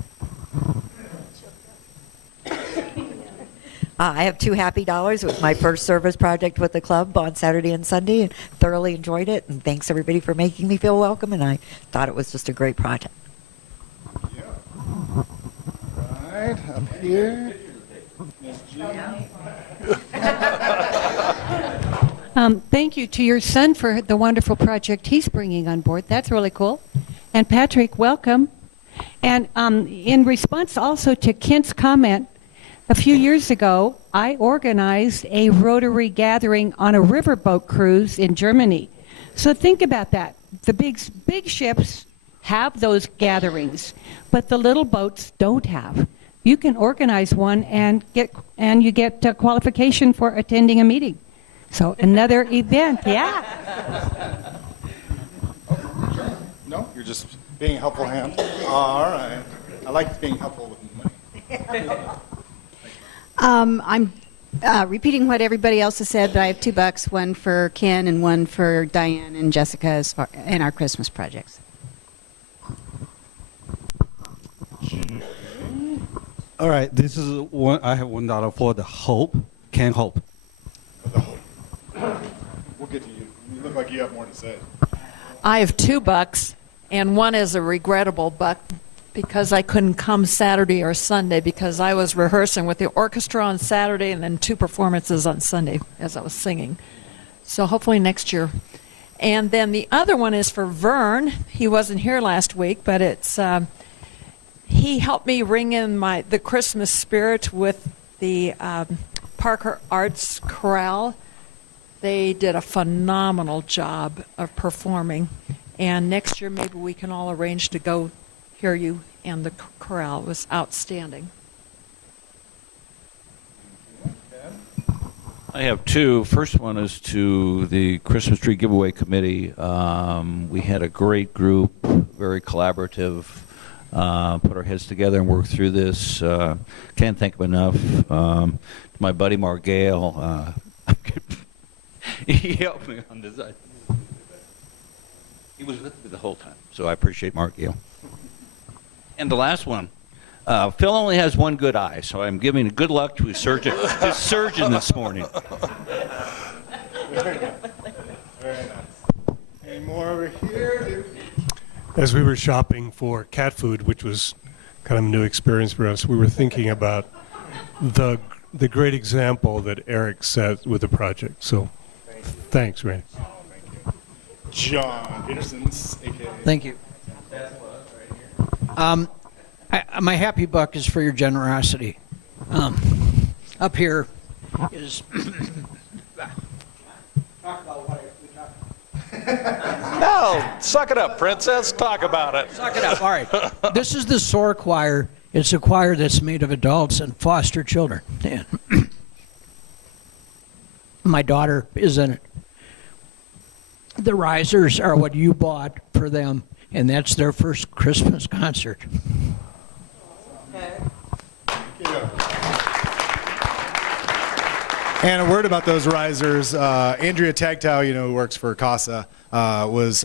I have 2 happy dollars. It was my first service project with the club on Saturday and Sunday, and thoroughly enjoyed it. And thanks everybody for making me feel welcome. And I thought it was just a great project. Yeah. Right up here. Thank you to your son for the wonderful project he's bringing on board. That's really cool. And Patrick, welcome. And in response also to Kent's comment, a few years ago, I organized a Rotary gathering on a riverboat cruise in Germany. So think about that. The big ships have those gatherings, but the little boats don't have. You can organize one and you get qualification for attending a meeting. So another event, yeah. No, you're just being a helpful hand. All right. I like being helpful with money. I'm repeating what everybody else has said, but I have $2, one for Ken and one for Diane and Jessica in our Christmas projects. All right, this is one. I have $1 for the Hope. Can Hope. We'll get to you. You look like you have more to say. I have $2, and one is a regrettable buck because I couldn't come Saturday or Sunday because I was rehearsing with the orchestra on Saturday and then 2 performances on Sunday as I was singing. So hopefully next year. And then the other one is for Vern. He wasn't here last week, but it's he helped me ring in the Christmas spirit with the Parker Arts Chorale. They did a phenomenal job of performing. And next year, maybe we can all arrange to go hear you and the chorale. It was outstanding. I have two. First one is to the Christmas tree giveaway committee. We had a great group, very collaborative, put our heads together and worked through this. Can't thank him enough. My buddy Mark Gale, he helped me on this. He was with me the whole time, so I appreciate Mark Gale. And the last one. Phil only has one good eye, so I'm giving good luck to his surgeon this morning. Very nice. Any more over here? As we were shopping for cat food, which was kind of a new experience for us, we were thinking about the great example that Eric set with the project. So, thanks, Randy. John Peterson's, a.k.a. Thank you. My happy buck is for your generosity. Up here is No, suck it up, princess. Talk about it. Suck it up. All right. This is the SOAR choir. It's a choir that's made of adults and foster children. And my daughter is in it. The risers are what you bought for them, and that's their first Christmas concert. And a word about those risers. Andrea Tagtow, who works for CASA, was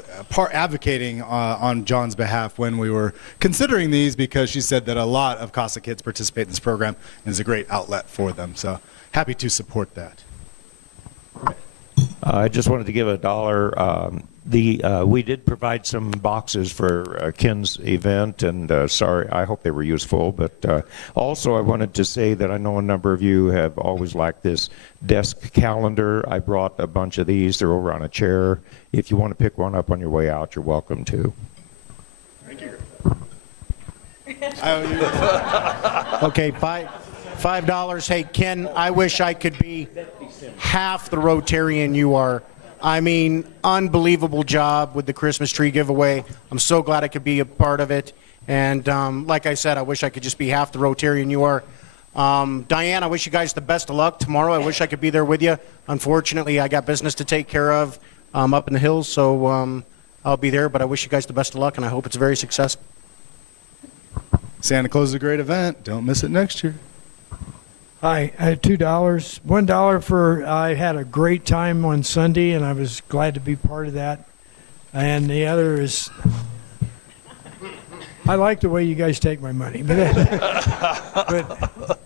advocating on John's behalf when we were considering these, because she said that a lot of CASA kids participate in this program and is a great outlet for them. So happy to support that. I just wanted to give $1. We did provide some boxes for Ken's event, and sorry, I hope they were useful. But also, I wanted to say that I know a number of you have always liked this desk calendar. I brought a bunch of these. They're over on a chair. If you want to pick one up on your way out, you're welcome to. Thank you. Okay, $5. Hey, Ken, I wish I could be half the Rotarian you are. I mean, unbelievable job with the Christmas tree giveaway. I'm so glad I could be a part of it. And like I said, I wish I could just be half the Rotarian you are. Diane, I wish you guys the best of luck tomorrow. I wish I could be there with you. Unfortunately, I got business to take care of up in the hills, so I'll be there. But I wish you guys the best of luck, and I hope it's very successful. Santa Claus is a great event. Don't miss it next year. Hi, I had $2. $1 for I had a great time on Sunday, and I was glad to be part of that. And the other is I like the way you guys take my money, but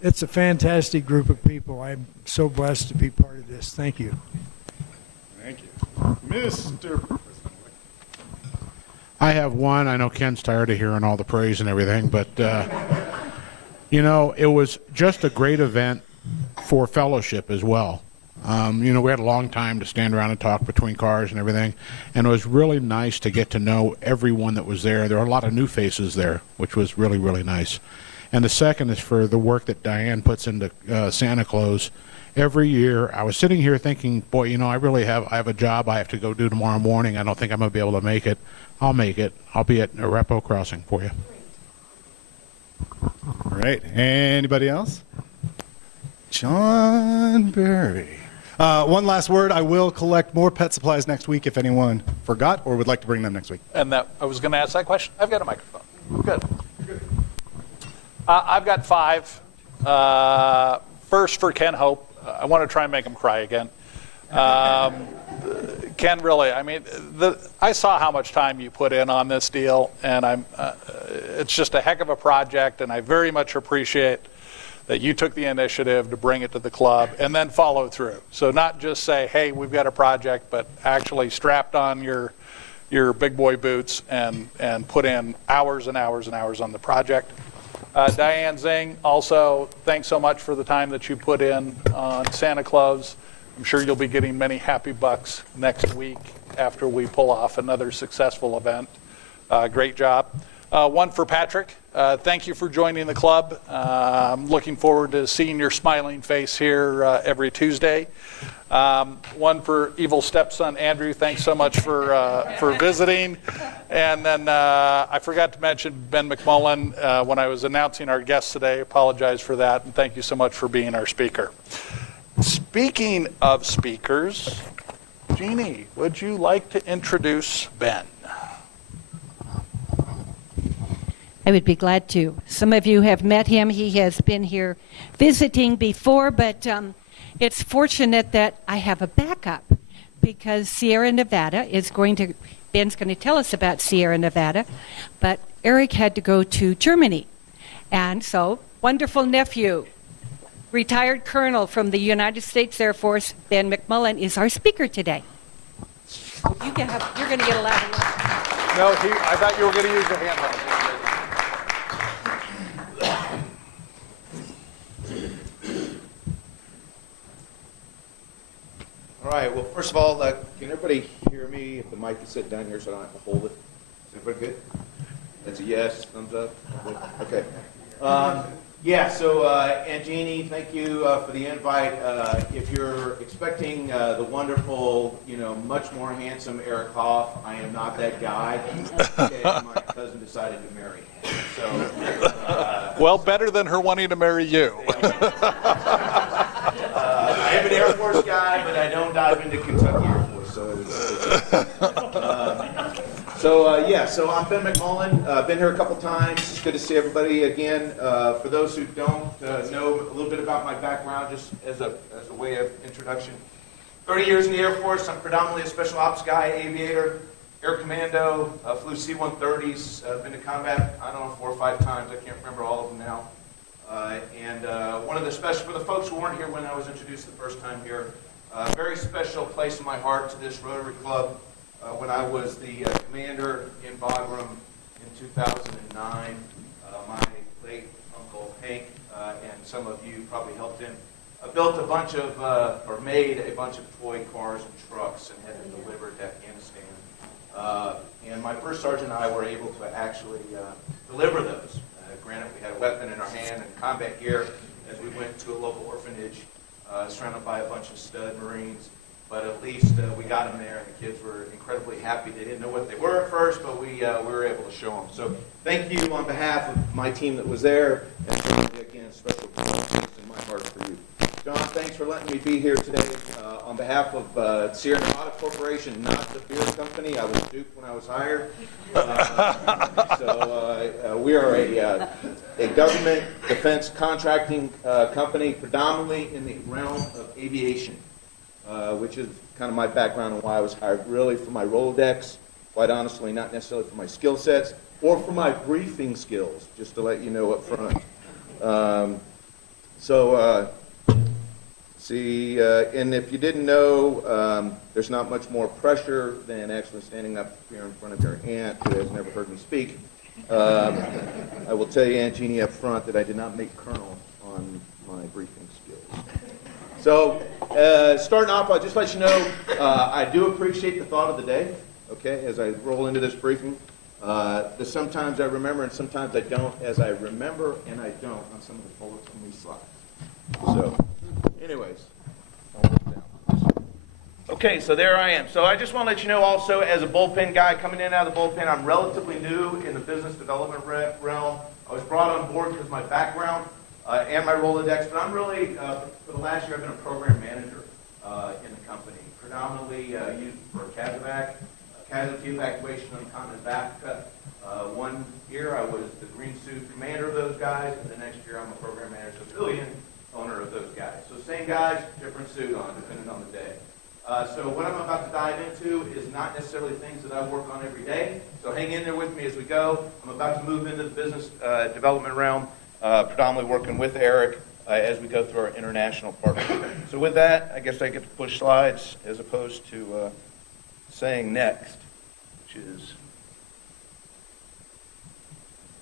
it's a fantastic group of people. I'm so blessed to be part of this. Thank you. Thank you. Mr. I have one. I know Ken's tired of hearing all the praise and everything, but it was just a great event for fellowship as well. We had a long time to stand around and talk between cars and everything, and it was really nice to get to know everyone that was there. There were a lot of new faces there, which was really, really nice. And the second is for the work that Diane puts into Santa Claus. Every year, I was sitting here thinking, boy, I have a job I have to go do tomorrow morning. I don't think I'm going to be able to make it. I'll make it. I'll be at Arapahoe Crossing for you. All right. Anybody else? John Berry. One last word. I will collect more pet supplies next week if anyone forgot or would like to bring them next week. And I was going to ask that question. I've got a microphone. Good. I've got 5. First for Ken Hope. I want to try and make him cry again. Ken, really, I saw how much time you put in on this deal, and it's just a heck of a project, and I very much appreciate that you took the initiative to bring it to the club and then follow through. So not just say, hey, we've got a project, but actually strapped on your big boy boots and put in hours and hours and hours on the project. Diane Zing, also, thanks so much for the time that you put in on Santa Claus. I'm sure you'll be getting many happy bucks next week after we pull off another successful event. Great job. One for Patrick. Thank you for joining the club. I'm looking forward to seeing your smiling face here every Tuesday. One for evil stepson Andrew. Thanks so much for visiting. And then I forgot to mention Ben McMullen when I was announcing our guests today. Apologize for that, and thank you so much for being our speaker. Speaking of speakers, Jeannie, would you like to introduce Ben? I would be glad to. Some of you have met him. He has been here visiting before, but it's fortunate that I have a backup because Sierra Nevada is Ben's going to tell us about Sierra Nevada, but Eric had to go to Germany. And so, wonderful nephew, retired colonel from the United States Air Force, Ben McMullen, is our speaker today. You're going to get a loud one. No, I thought you were going to use the hand mic. All right, well, first of all, can everybody hear me if the mic is set down here so I don't have to hold it? Is everybody good? That's a yes, thumbs up? Okay. Yeah, so, Aunt Jeannie, thank you for the invite. If you're expecting the wonderful, much more handsome Eric Hoff, I am not that guy. Okay, my cousin decided to marry him. So, well, better than her wanting to marry you. I am an Air Force guy, but I don't dive into Kentucky Air Force. So I'm Ben McMullen. Been here a couple times. It's good to see everybody again. For those who don't know a little bit about my background, just as a way of introduction, 30 years in the Air Force. I'm predominantly a special ops guy, aviator, air commando, flew C-130s, been to combat, 4 or 5 times. I can't remember all of them now. One of the special, for the folks who weren't here when I was introduced the first time here, a very special place in my heart to this Rotary Club. When I was the commander in Bagram in 2009, my late Uncle Hank, and some of you probably helped him, built a bunch of, or made a bunch of toy cars and trucks and had them delivered to Afghanistan. And my first sergeant and I were able to actually deliver those. Granted, we had a weapon in our hand and combat gear as we went to a local orphanage surrounded by a bunch of stud Marines. But at least we got them there, and the kids were incredibly happy. They didn't know what they were at first, but we were able to show them. So thank you on behalf of my team that was there, and thank you again, special place in my heart for you. John, thanks for letting me be here today. On behalf of Sierra Nevada Corporation, not the beer company. I was duped when I was hired. We are a government defense contracting company, predominantly in the realm of aviation. Which is kind of my background and why I was hired, really for my Rolodex, quite honestly, not necessarily for my skill sets, or for my briefing skills, just to let you know up front. And if you didn't know, there's not much more pressure than actually standing up here in front of your aunt who has never heard me speak. I will tell you, Aunt Jeannie, up front that I did not make colonel on my briefing skills. So, starting off, I'll just let you know, I do appreciate the thought of the day, okay, as I roll into this briefing. Sometimes I remember and sometimes I don't, as I remember and I don't on some of the bullets on these slides. So, anyways, I'll look down. Okay, so there I am. So I just want to let you know also, as a bullpen guy coming in and out of the bullpen, I'm relatively new in the business development realm. I was brought on board because of my background and my Rolodex, but I'm really, for the last year, I've been a program manager in the company, predominantly used for CASEVAC, casualty evacuation on the continent of Africa. 1 year I was the green suit commander of those guys, and the next year I'm a program manager, civilian owner of those guys. So same guys, different suit on, depending on the day. So what I'm about to dive into is not necessarily things that I work on every day. So hang in there with me as we go. I'm about to move into the business development realm, predominantly working with Eric as we go through our international partnership. So with that, I guess I get to push slides as opposed to saying next, which is,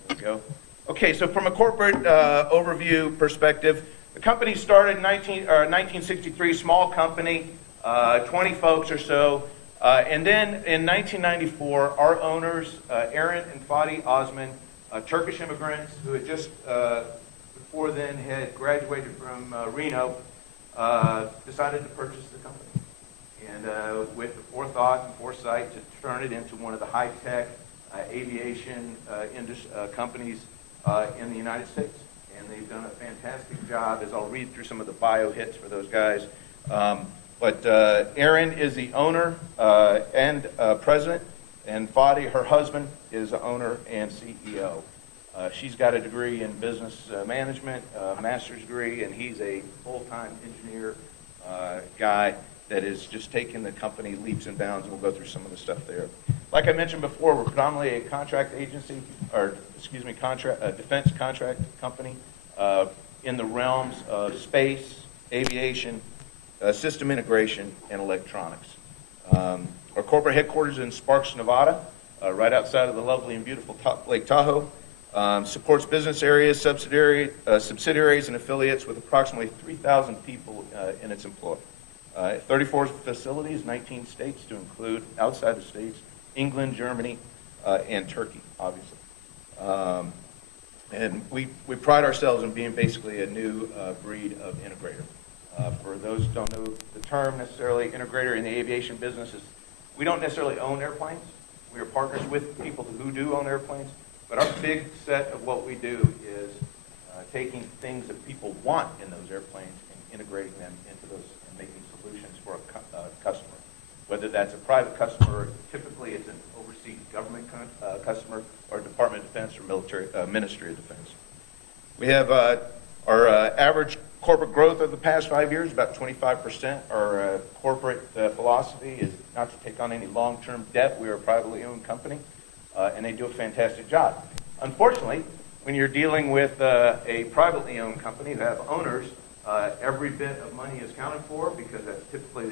there we go. Okay, so from a corporate overview perspective, the company started in 1963, small company, 20 folks or so. And then in 1994, our owners, Aaron and Fadi Osman, Turkish immigrants who had just before then had graduated from Reno, decided to purchase the company. And with the forethought and foresight to turn it into one of the high-tech aviation companies in the United States. And they've done a fantastic job, as I'll read through some of the bio hits for those guys. But Erin is the owner and president, and Fadi, her husband, is the owner and CEO. She's got a degree in business management, a master's degree, and he's a full-time engineer guy that is just taking the company leaps and bounds, and we'll go through some of the stuff there. Like I mentioned before, we're predominantly a contract agency, or excuse me, defense contract company in the realms of space, aviation, system integration, and electronics. Our corporate headquarters is in Sparks, Nevada, right outside of the lovely and beautiful Lake Tahoe. Supports business areas, subsidiaries, and affiliates with approximately 3,000 people in its employ. 34 facilities, 19 states to include, outside the states, England, Germany, and Turkey, obviously. And we pride ourselves in being basically a new breed of integrator. For those who don't know the term necessarily, integrator in the aviation business is, we don't necessarily own airplanes. We are partners with people who do own airplanes. But our big set of what we do is taking things that people want in those airplanes and integrating them into those and making solutions for a customer. Whether that's a private customer, typically it's an overseas government customer, or Department of Defense or military Ministry of Defense. We have our average corporate growth over the past 5 years, about 25%. Our corporate philosophy is not to take on any long-term debt. We are a privately owned company, and they do a fantastic job. Unfortunately, when you're dealing with a privately owned company who have owners, every bit of money is counted for because that's typically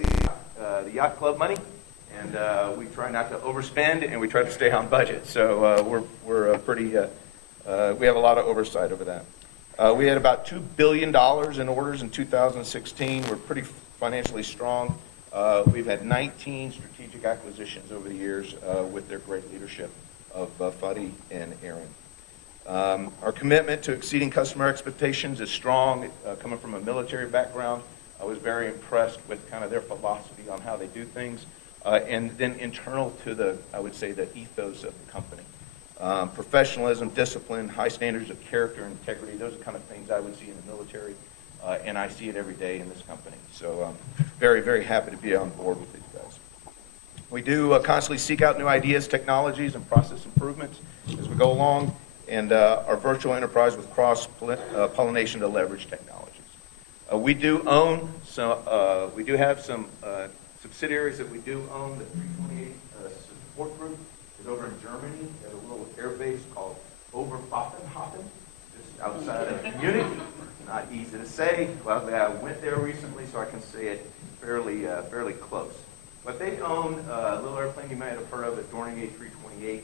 the yacht club money, and we try not to overspend, and we try to stay on budget. So we're pretty, we have a lot of oversight over that. We had about $2 billion in orders in 2016. We're pretty financially strong. We've had 19 strategic acquisitions over the years with their great leadership of Fadi and Aaron. Our commitment to exceeding customer expectations is strong. Coming from a military background, I was very impressed with kind of their philosophy on how they do things. And then internal to the, I would say, the ethos of the company. Professionalism, discipline, high standards of character and integrity, those are the kind of things I would see in the military, and I see it every day in this company. So I'm very, very happy to be on board with these guys. We do constantly seek out new ideas, technologies, and process improvements as we go along, and our virtual enterprise with cross-pollination to leverage technologies. We do own some, we do have some subsidiaries that we do own. The 328 support group is over in Germany at a little air base called Oberpfaffenhofen, just outside of Munich. Not easy to say. Well, I went there recently, so I can say it fairly close. But they own a little airplane you might have heard of, a Dornier A328,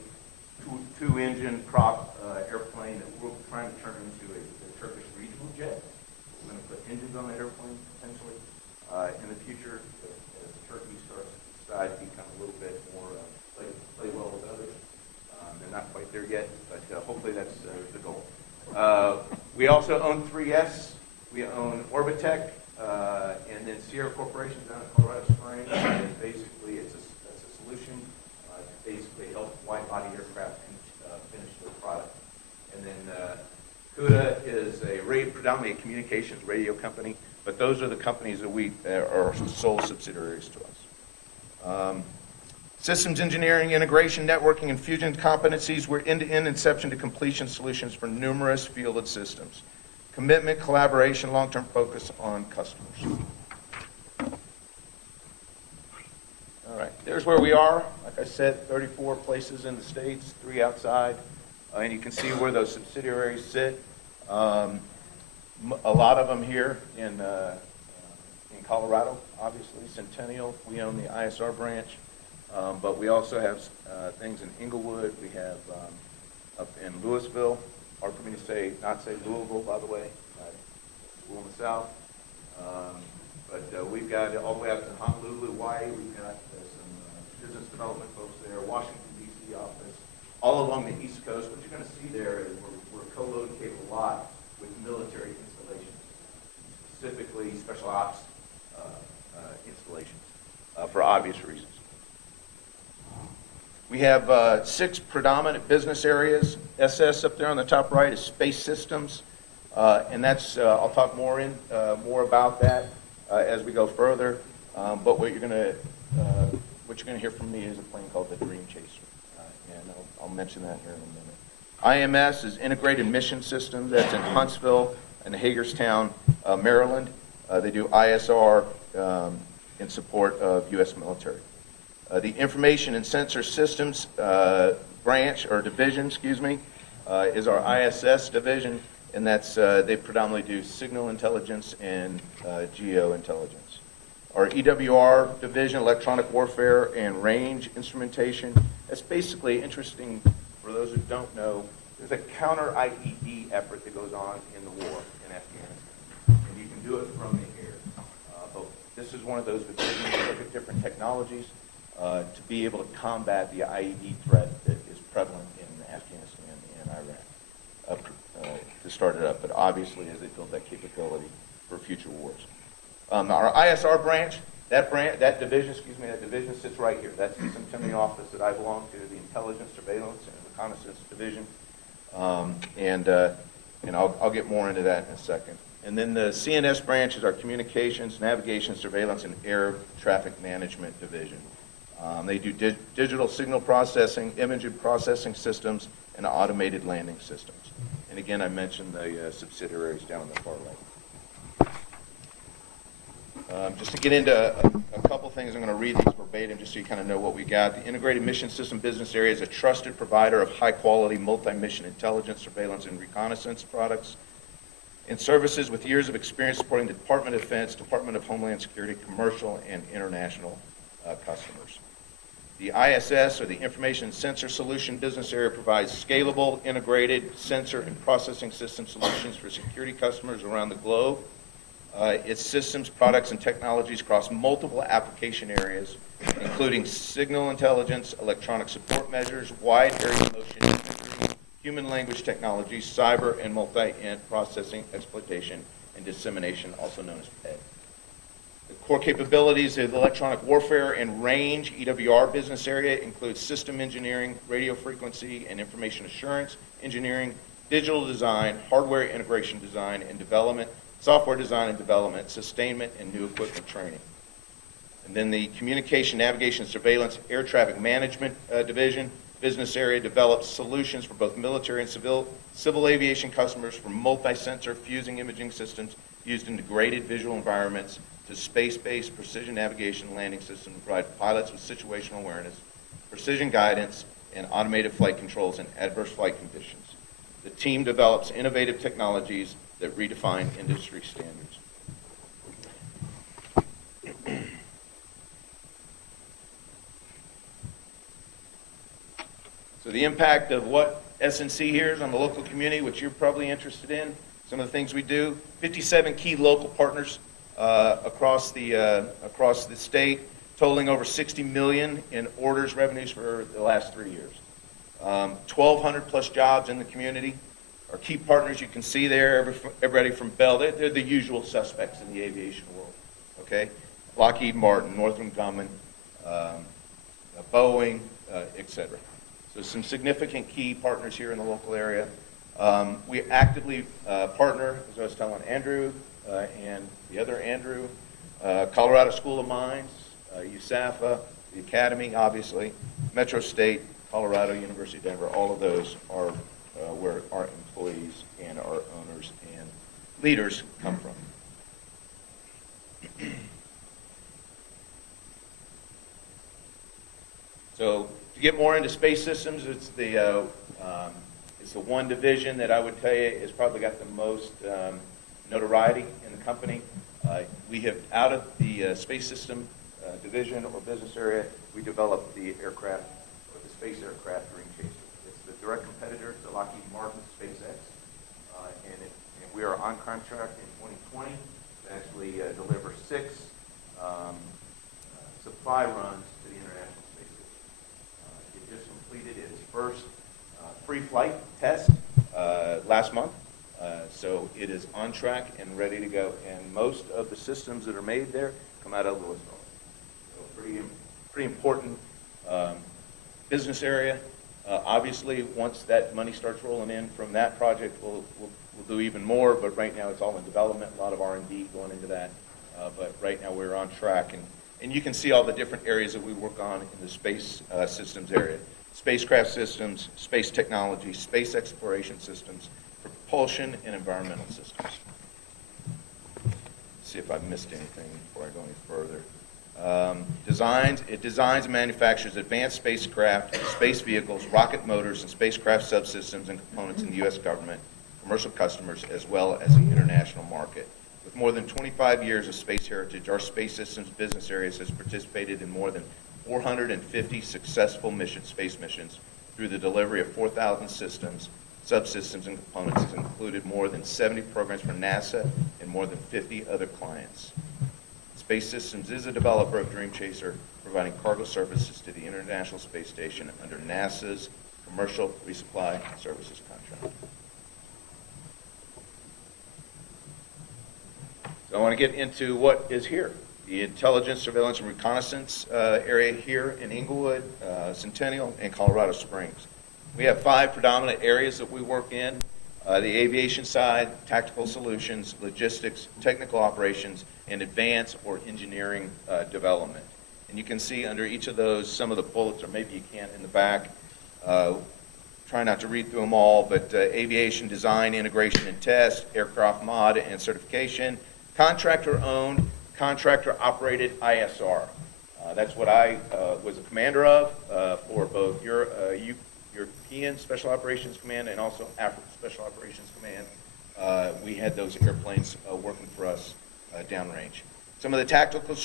two-engine prop airplane that we're trying to turn into a Turkish regional jet. We're going to put engines on that airplane potentially in the future as Turkey starts to decide to become a little bit more play well with others. They're not quite there yet, but hopefully that's the goal. We also own 3S. We own Orbitech, and then Sierra Corporation down in Colorado Springs. And basically, it's a solution to basically help wide-body aircraft finish their product. And then CUDA is predominantly a communications radio company, but those are the companies that we are sole subsidiaries to us. Systems engineering, integration, networking, and fusion competencies. We're end-to-end inception to completion solutions for numerous fielded systems. Commitment, collaboration, long-term focus on customers. All right, there's where we are. Like I said, 34 places in the States, 3 outside. And you can see where those subsidiaries sit. A lot of them here in Colorado, obviously. Centennial, we own the ISR branch. But we also have things in Inglewood. We have up in Louisville, hard for me to not say Louisville, by the way, we're in the south. But we've got all the way up to Honolulu, Hawaii. We've got some development folks there, Washington, D.C. office, all along the East Coast. What you're going to see there is we're co-located a lot with military installations, specifically special ops installations, for obvious reasons. We have 6 predominant business areas. SS up there on the top right is space systems, and that's I'll talk more about that as we go further. But what you're going to hear from me is a plane called the Dream Chaser, and I'll mention that here in a minute. IMS is Integrated Mission Systems. That's in Huntsville and Hagerstown, Maryland. They do ISR in support of U.S. military. The Information and Sensor Systems branch, or division, is our ISS division, and that's they predominantly do signal intelligence and geo intelligence. Our EWR division, Electronic Warfare and Range Instrumentation, that's basically interesting for those who don't know. There's a counter-IED effort that goes on in the war in Afghanistan, and you can do it from the air. But this is one of those divisions that look at different technologies to be able to combat the IED threat that is prevalent in Afghanistan and Iraq to start it up, but obviously as they build that capability for future wars. Our ISR branch, that division sits right here. That's the Centennial office that I belong to, the Intelligence, Surveillance, and Reconnaissance Division. And I'll get more into that in a second. And then the CNS branch is our Communications, Navigation, Surveillance, and Air Traffic Management Division. They do digital signal processing, image processing systems, and automated landing systems. And again, I mentioned the subsidiaries down on the far right. Just to get into a couple things, I'm going to read these verbatim just so you kind of know what we got. The Integrated Mission System Business Area is a trusted provider of high-quality multi-mission intelligence, surveillance, and reconnaissance products and services with years of experience supporting the Department of Defense, Department of Homeland Security, commercial, and international customers. The ISS, or the Information and Sensor Solution Business Area, provides scalable, integrated sensor and processing system solutions for security customers around the globe. Its systems, products, and technologies cross multiple application areas, including signal intelligence, electronic support measures, wide area motion imagery, human language technologies, cyber and multi-int processing, exploitation, and dissemination, also known as PED. The core capabilities of the Electronic Warfare and Range, EWR business area, include system engineering, radio frequency and information assurance engineering, digital design, hardware integration design and development, software design and development, sustainment, and new equipment training. And then the Communication, Navigation, Surveillance, Air Traffic Management Division business area develops solutions for both military and civil aviation customers for multi-sensor fusing imaging systems used in degraded visual environments to space-based precision navigation landing systems to provide pilots with situational awareness, precision guidance, and automated flight controls in adverse flight conditions. The team develops innovative technologies that redefine industry standards. So the impact of what SNC here is on the local community, which you're probably interested in, some of the things we do, 57 key local partners across the state, totaling over $60 million in orders revenues for the last 3 years. 1,200 plus jobs in the community. Our key partners, you can see there, everybody from Bell, they're the usual suspects in the aviation world, okay? Lockheed Martin, Northrop Grumman, Boeing, et cetera. So some significant key partners here in the local area. We actively partner, as I was telling Andrew and the other Andrew, Colorado School of Mines, USAFA, the Academy, obviously, Metro State, Colorado, University of Denver, all of those are where our employees and our owners and leaders come from. So to get more into space systems, it's the one division that I would tell you has probably got the most notoriety in the company. We have, out of the space system division or business area, we developed the aircraft, or the space aircraft Dream Chaser. It's the direct competitor to Lockheed Martin SpaceX, and we are on contract in 2020 to actually deliver 6 supply runs to the International Space Station. first pre-flight test last month. So it is on track and ready to go. And most of the systems that are made there come out of Louisville. So pretty important business area. Obviously, once that money starts rolling in from that project, we'll do even more. But right now, it's all in development. A lot of R&D going into that. But right now, we're on track. And you can see all the different areas that we work on in the space systems area. Spacecraft systems, space technology, space exploration systems, propulsion, and environmental systems. Let's see if I've missed anything before I go any further. It designs and manufactures advanced spacecraft, space vehicles, rocket motors, and spacecraft subsystems and components in the U.S. government, commercial customers, as well as the international market. With more than 25 years of space heritage, our space systems business areas has participated in more than 450 successful space missions through the delivery of 4,000 systems, subsystems, and components. Has included more than 70 programs for NASA and more than 50 other clients. Space Systems is a developer of Dream Chaser, providing cargo services to the International Space Station under NASA's Commercial Resupply Services contract. So I want to get into what is here. The intelligence, surveillance, and reconnaissance area here in Inglewood, Centennial, and Colorado Springs. We have 5 predominant areas that we work in. The aviation side, tactical solutions, logistics, technical operations, and advanced or engineering development. And you can see under each of those some of the bullets, or maybe you can't in the back. Try not to read through them all, but aviation design, integration, and test, aircraft mod and certification, contractor-owned, contractor-operated ISR. That's what I was a commander of for both European Special Operations Command and also African Special Operations Command. We had those airplanes working for us downrange. Some of the tactical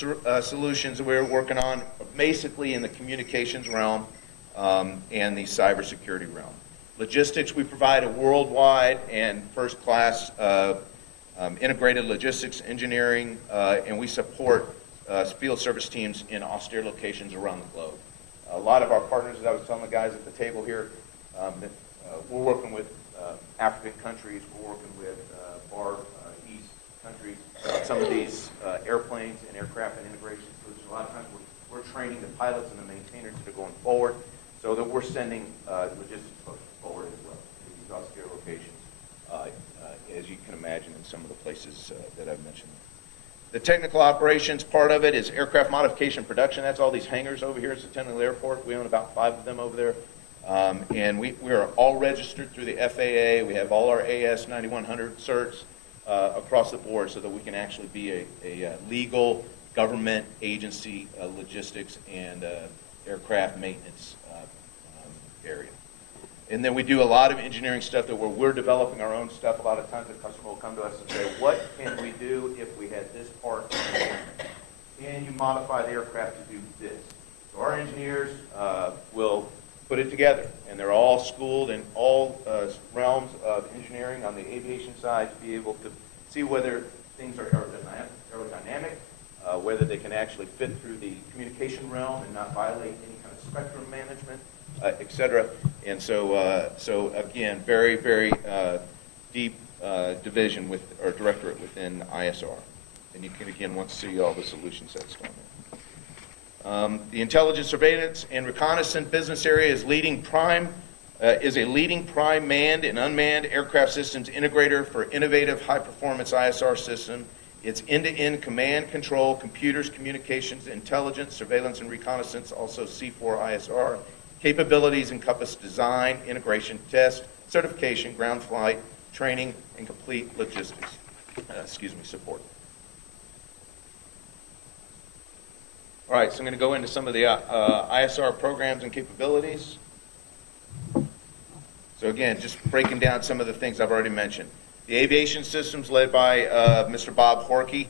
solutions that we're working on are basically in the communications realm and the cybersecurity realm. Logistics, we provide a worldwide and first-class integrated logistics engineering, and we support field service teams in austere locations around the globe. A lot of our partners, as I was telling the guys at the table here, we're working with African countries, we're working with Far East countries. Some of these airplanes and aircraft and integration solutions, a lot of times we're training the pilots and the maintainers that are going forward, so that we're sending logistics folks forward as well to these austere locations, as you can imagine in some of the places that I've mentioned. The technical operations part of it is aircraft modification production. That's all these hangars over here at Centennial Airport. We own about 5 of them over there. And we are all registered through the FAA. We have all our AS 9100 certs across the board so that we can actually be a legal government agency logistics and aircraft maintenance area. And then we do a lot of engineering stuff that where we're developing our own stuff. A lot of times the customer will come to us and say, what can we do if we had this part? Can you modify the aircraft to do this? So our engineers will put it together, and they're all schooled in all realms of engineering on the aviation side to be able to see whether things are aerodynamic, whether they can actually fit through the communication realm and not violate any kind of spectrum management, et cetera. And so again, very, very deep division with or directorate within ISR. And you can again want to see all the solution sets down there. The intelligence, surveillance, and reconnaissance business area is a leading prime manned and unmanned aircraft systems integrator for innovative high-performance ISR system. It's end-to-end command, control, computers, communications, intelligence, surveillance, and reconnaissance, also C4 ISR. Capabilities encompass design, integration, test, certification, ground flight, training, and complete logistics. Support. All right, so I'm going to go into some of the ISR programs and capabilities. So again, just breaking down some of the things I've already mentioned. The aviation systems led by Mr. Bob Horkey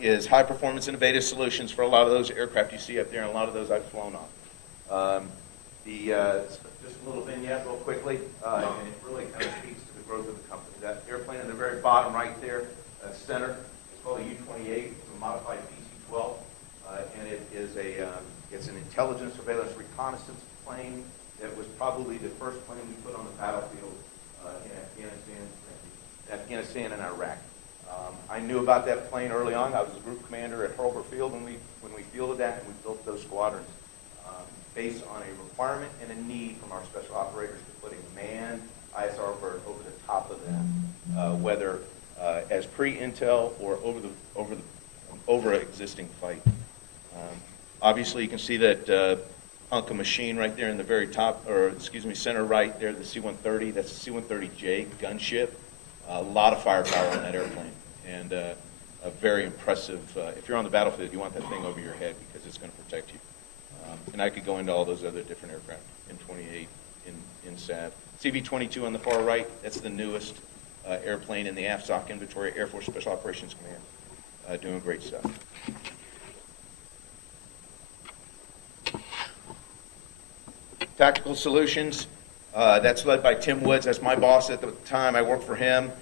is high-performance innovative solutions for a lot of those aircraft you see up there, and a lot of those I've flown on. Just a little vignette real quickly, and it really kind of speaks to the growth of the company. That airplane in the very bottom right there, center, is called a U-28. It's a modified PC-12, and it's an intelligence, surveillance, reconnaissance plane that was probably probably the first plane we put on the battlefield in Afghanistan and Iraq. I knew about that plane early on. I was a group commander at Hurlburt Field when we fielded that, and we built those squadrons based on a requirement and a need from our special operators to put a manned ISR bird over the top of them, whether as pre-intel or over an existing fight. Obviously, you can see that hunk of machine right there in the very top, or excuse me, center right there, the C-130. That's the C-130J gunship. A lot of firepower on that airplane, and a very impressive. If you're on the battlefield, you want that thing over your head because it's going to protect you. And I could go into all those other different aircraft in 28 in SAD. CV-22 on the far right, that's the newest airplane in the AFSOC inventory, Air Force Special Operations Command, doing great stuff. Tactical Solutions, that's led by Tim Woods. That's my boss at the time. I worked for him.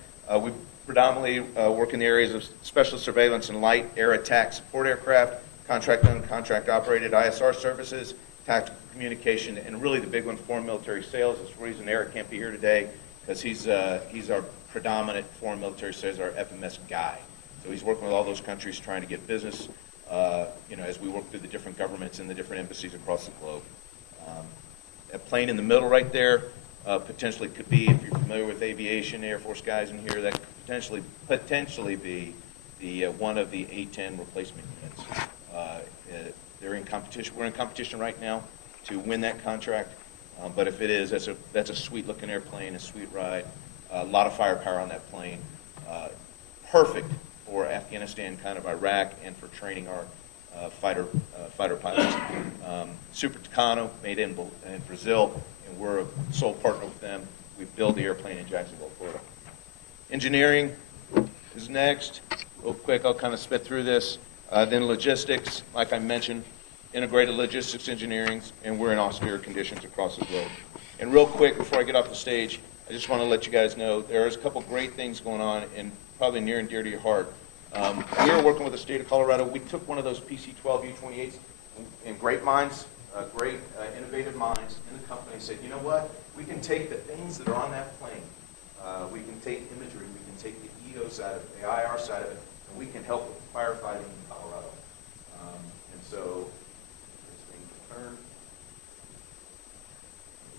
We predominantly work in the areas of special surveillance and light air attack support aircraft, contract owned, contract operated ISR services, tactical communication, and really the big one, foreign military sales. That's the reason Eric can't be here today, because he's our predominant foreign military sales, our FMS guy. So he's working with all those countries trying to get business, as we work through the different governments and the different embassies across the globe. That plane in the middle right there potentially could be, if you're familiar with aviation, Air Force guys in here, that could potentially be the one of the A-10 replacement units. They're in competition. We're in competition right now to win that contract. But if it is, that's a sweet-looking airplane, a sweet ride, a lot of firepower on that plane. Perfect for Afghanistan, kind of Iraq, and for training our fighter pilots. Super Tucano, made in Brazil, and we're a sole partner with them. We build the airplane in Jacksonville, Florida. Engineering is next. Real quick, I'll kind of spit through this. Then logistics, like I mentioned, integrated logistics engineering, and we're in austere conditions across the globe. And real quick, before I get off the stage, I just want to let you guys know there's a couple great things going on, and probably near and dear to your heart. We are working with the state of Colorado. We took one of those PC-12 U-28s, and great minds, great innovative minds in the company said, you know what, we can take the things that are on that plane, we can take imagery, we can take the EO side of it, the IR side of it, and we can help with firefighting in Colorado. And so, this thing can turn.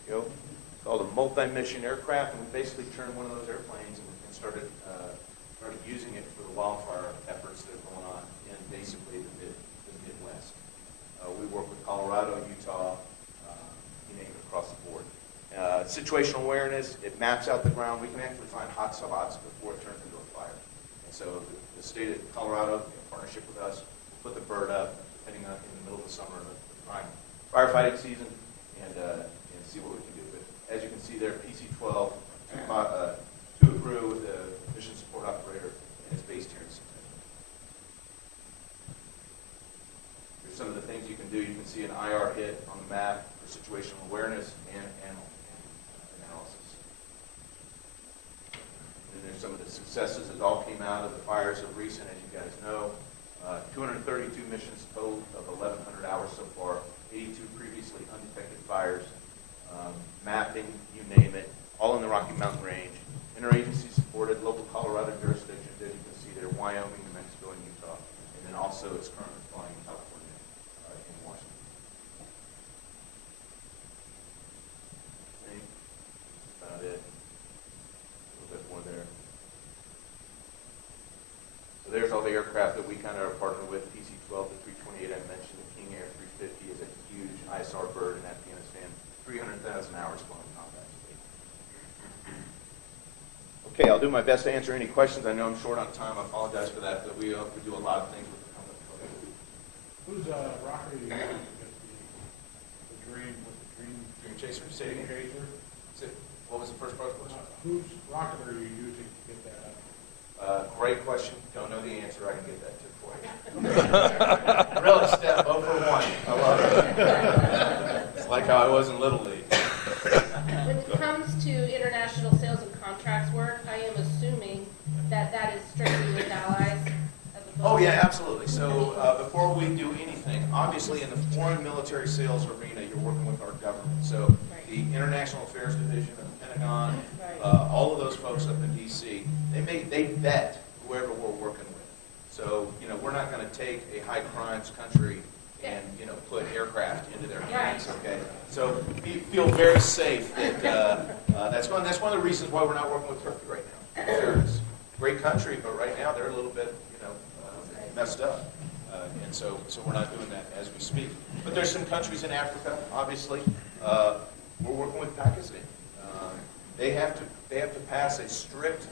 There we go. It's called a multi-mission aircraft, and we basically turned one of those airplanes and started using it for the wildfire efforts that are going on in basically the Midwest. We work with Colorado, Utah, you name it, across the board. Situational awareness, it maps out the ground. We can actually find hot spots before it turns into a fire. And so the state of Colorado, in partnership with us, will put the bird up, depending on in the middle of the summer, the prime firefighting season, and see what we can do. But as you can see there, PC-12, to a crew with the mission support operator, and it's based here in Centennial. Here's some of the things you can do. You can see an IR hit on the map for situational awareness and analysis. And there's some of the successes that all came out of the fires of recent, as you guys know. 232 missions total of 1,100 hours so far, 82 previously undetected fires, mapping, you name it, all in the Rocky Mountain Range. Interagency supported local Colorado jurisdictions, as you can see there, Wyoming, New Mexico, and Utah. And then also it's currently flying in California and Washington. That's about it. A little bit more there. So there's all the aircraft that we kind of are partnered with. PC-12, the 328 I mentioned, the King Air 350 is a huge ISR bird in Afghanistan. 300,000 hours flying combat. Okay, I'll do my best to answer any questions. I know I'm short on time. I apologize for that, but we do a lot of things with the company. Okay. Who's rocker you using to get the dream Chaser? Say it again. What was the first part of the question? Whose rocket are you using to get that up? Great question. Don't know the answer. I can get that tip for you. Really, Steph, 0 for 1. I love it. It's like how I was in Little League. When it comes to international sales and contracts work, I am assuming that is strictly with allies. Oh yeah, absolutely. So before we do anything, obviously in the foreign military sales arena, you're working with our government. So the the International Affairs Division of the Pentagon, all of those folks up in D.C., they vet whoever we're working with. So, we're not going to take a high crimes country and, put aircraft into their hands, okay? So feel very safe that that's one of the reasons why we're not working with Turkey right now. They're a great country, but right now they're a little bit, messed up. And so we're not doing that as we speak. But there's some countries in Africa, obviously. We're working with Pakistan. They have to pass a strict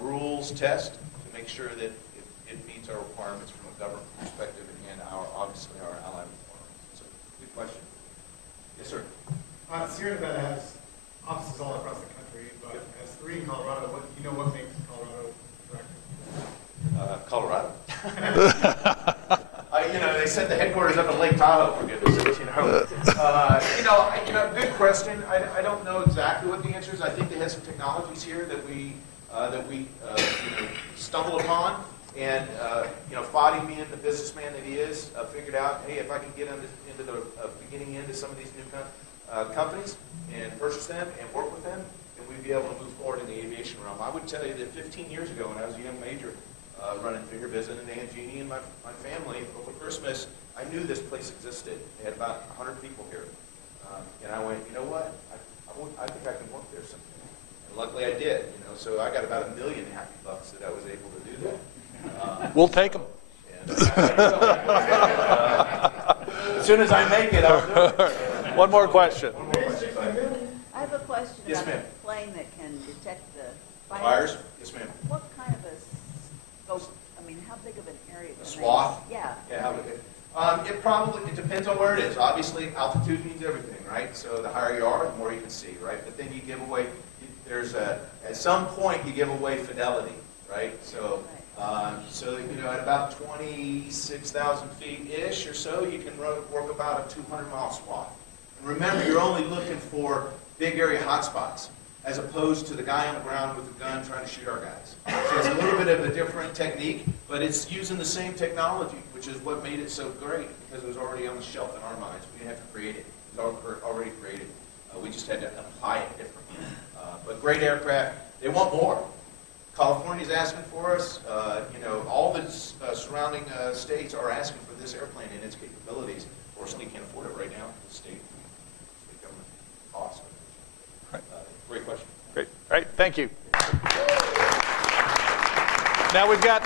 rules test to make sure that it meets our requirements from a government perspective and obviously our ally requirements. So, good question. Yes, sir. Sierra Nevada has offices all across the country, but has 3 in Colorado. What makes Colorado director? Colorado. They said the headquarters up in Lake Tahoe, for goodness sakes, good question. I don't know exactly what the answer is. I think they had some technologies here that we stumbled upon. And, Fadi, being the businessman that he is, figured out, hey, if I can get into the beginning end of some of these new companies and purchase them and work with them, then we'd be able to move forward in the aviation realm. I would tell you that 15 years ago when I was a young major, running through here, visiting Aunt Jeannie and my family over Christmas, I knew this place existed. They had about 100 people here. And I went, you know what? I think I can work there someday. And luckily I did, so I got about $1 million happy bucks that I was able to do that. We'll take them. As soon as I make it, I'll do it. One more question. I have a question Yes, about ma'am. the plane that can detect the Fires? Yes, ma'am. What kind of a scope, how big of an area? A swath? Yeah. Yeah, how big? It depends on where it is. Obviously, altitude means everything, right? So the higher you are, the more you can see, right? But then you give away, at some point you give away fidelity, right? So, at about 26,000 feet-ish or so, you can work about a 200-mile swath. And remember, you're only looking for big area hotspots, as opposed to the guy on the ground with the gun trying to shoot our guys. So it's a little bit of a different technique, but it's using the same technology, which is what made it so great, because it was already on the shelf in our minds. We didn't have to create it. It was already created. We just had to apply it differently. But great aircraft. They want more. California's asking for us. All the surrounding states are asking for this airplane and its capabilities. Fortunately, can't afford it right now. The state government cost. Right. Great question. Great. All right. Thank you. Now we've got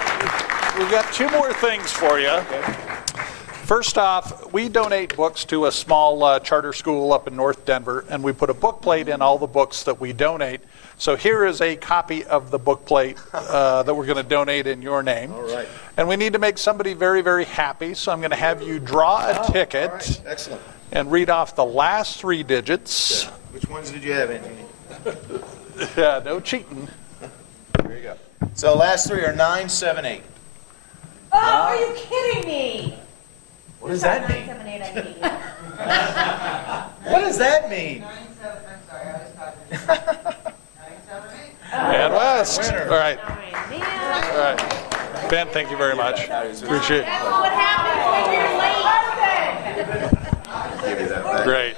2 more things for you. Okay. First off, we donate books to a small charter school up in North Denver, and we put a book plate in all the books that we donate. So here is a copy of the book plate that we're going to donate in your name. All right. And we need to make somebody very, very happy, so I'm going to have you draw a ticket. All right. Excellent. And read off the last 3 digits. Okay. Which ones did you have, Anthony? Yeah, no cheating. There you go. So last 3 are 9, 7, 8. Oh, are you kidding me? What does that mean? 9, 7, 8, I need. What does that mean? 9, 7, I'm sorry, I was talking. 9, 7, 8. And West. Winner. All right. Man. All right. Ben, thank you very much. Appreciate it. That's what happens when you're late. Give you that back. Great.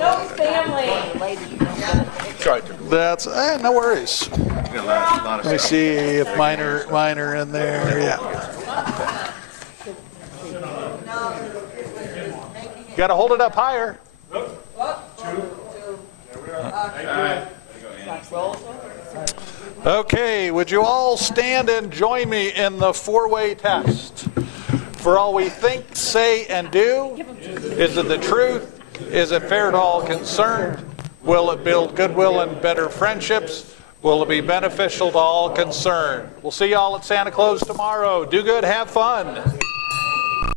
No family. That's no worries. Let me see if mine are in there. Yeah. You got to hold it up higher. Okay, would you all stand and join me in the 4-way test? For all we think, say, and do, is it the truth? Is it fair to all concerned? Will it build goodwill and better friendships? Will it be beneficial to all concerned? We'll see y'all at Santa Claus tomorrow. Do good, have fun.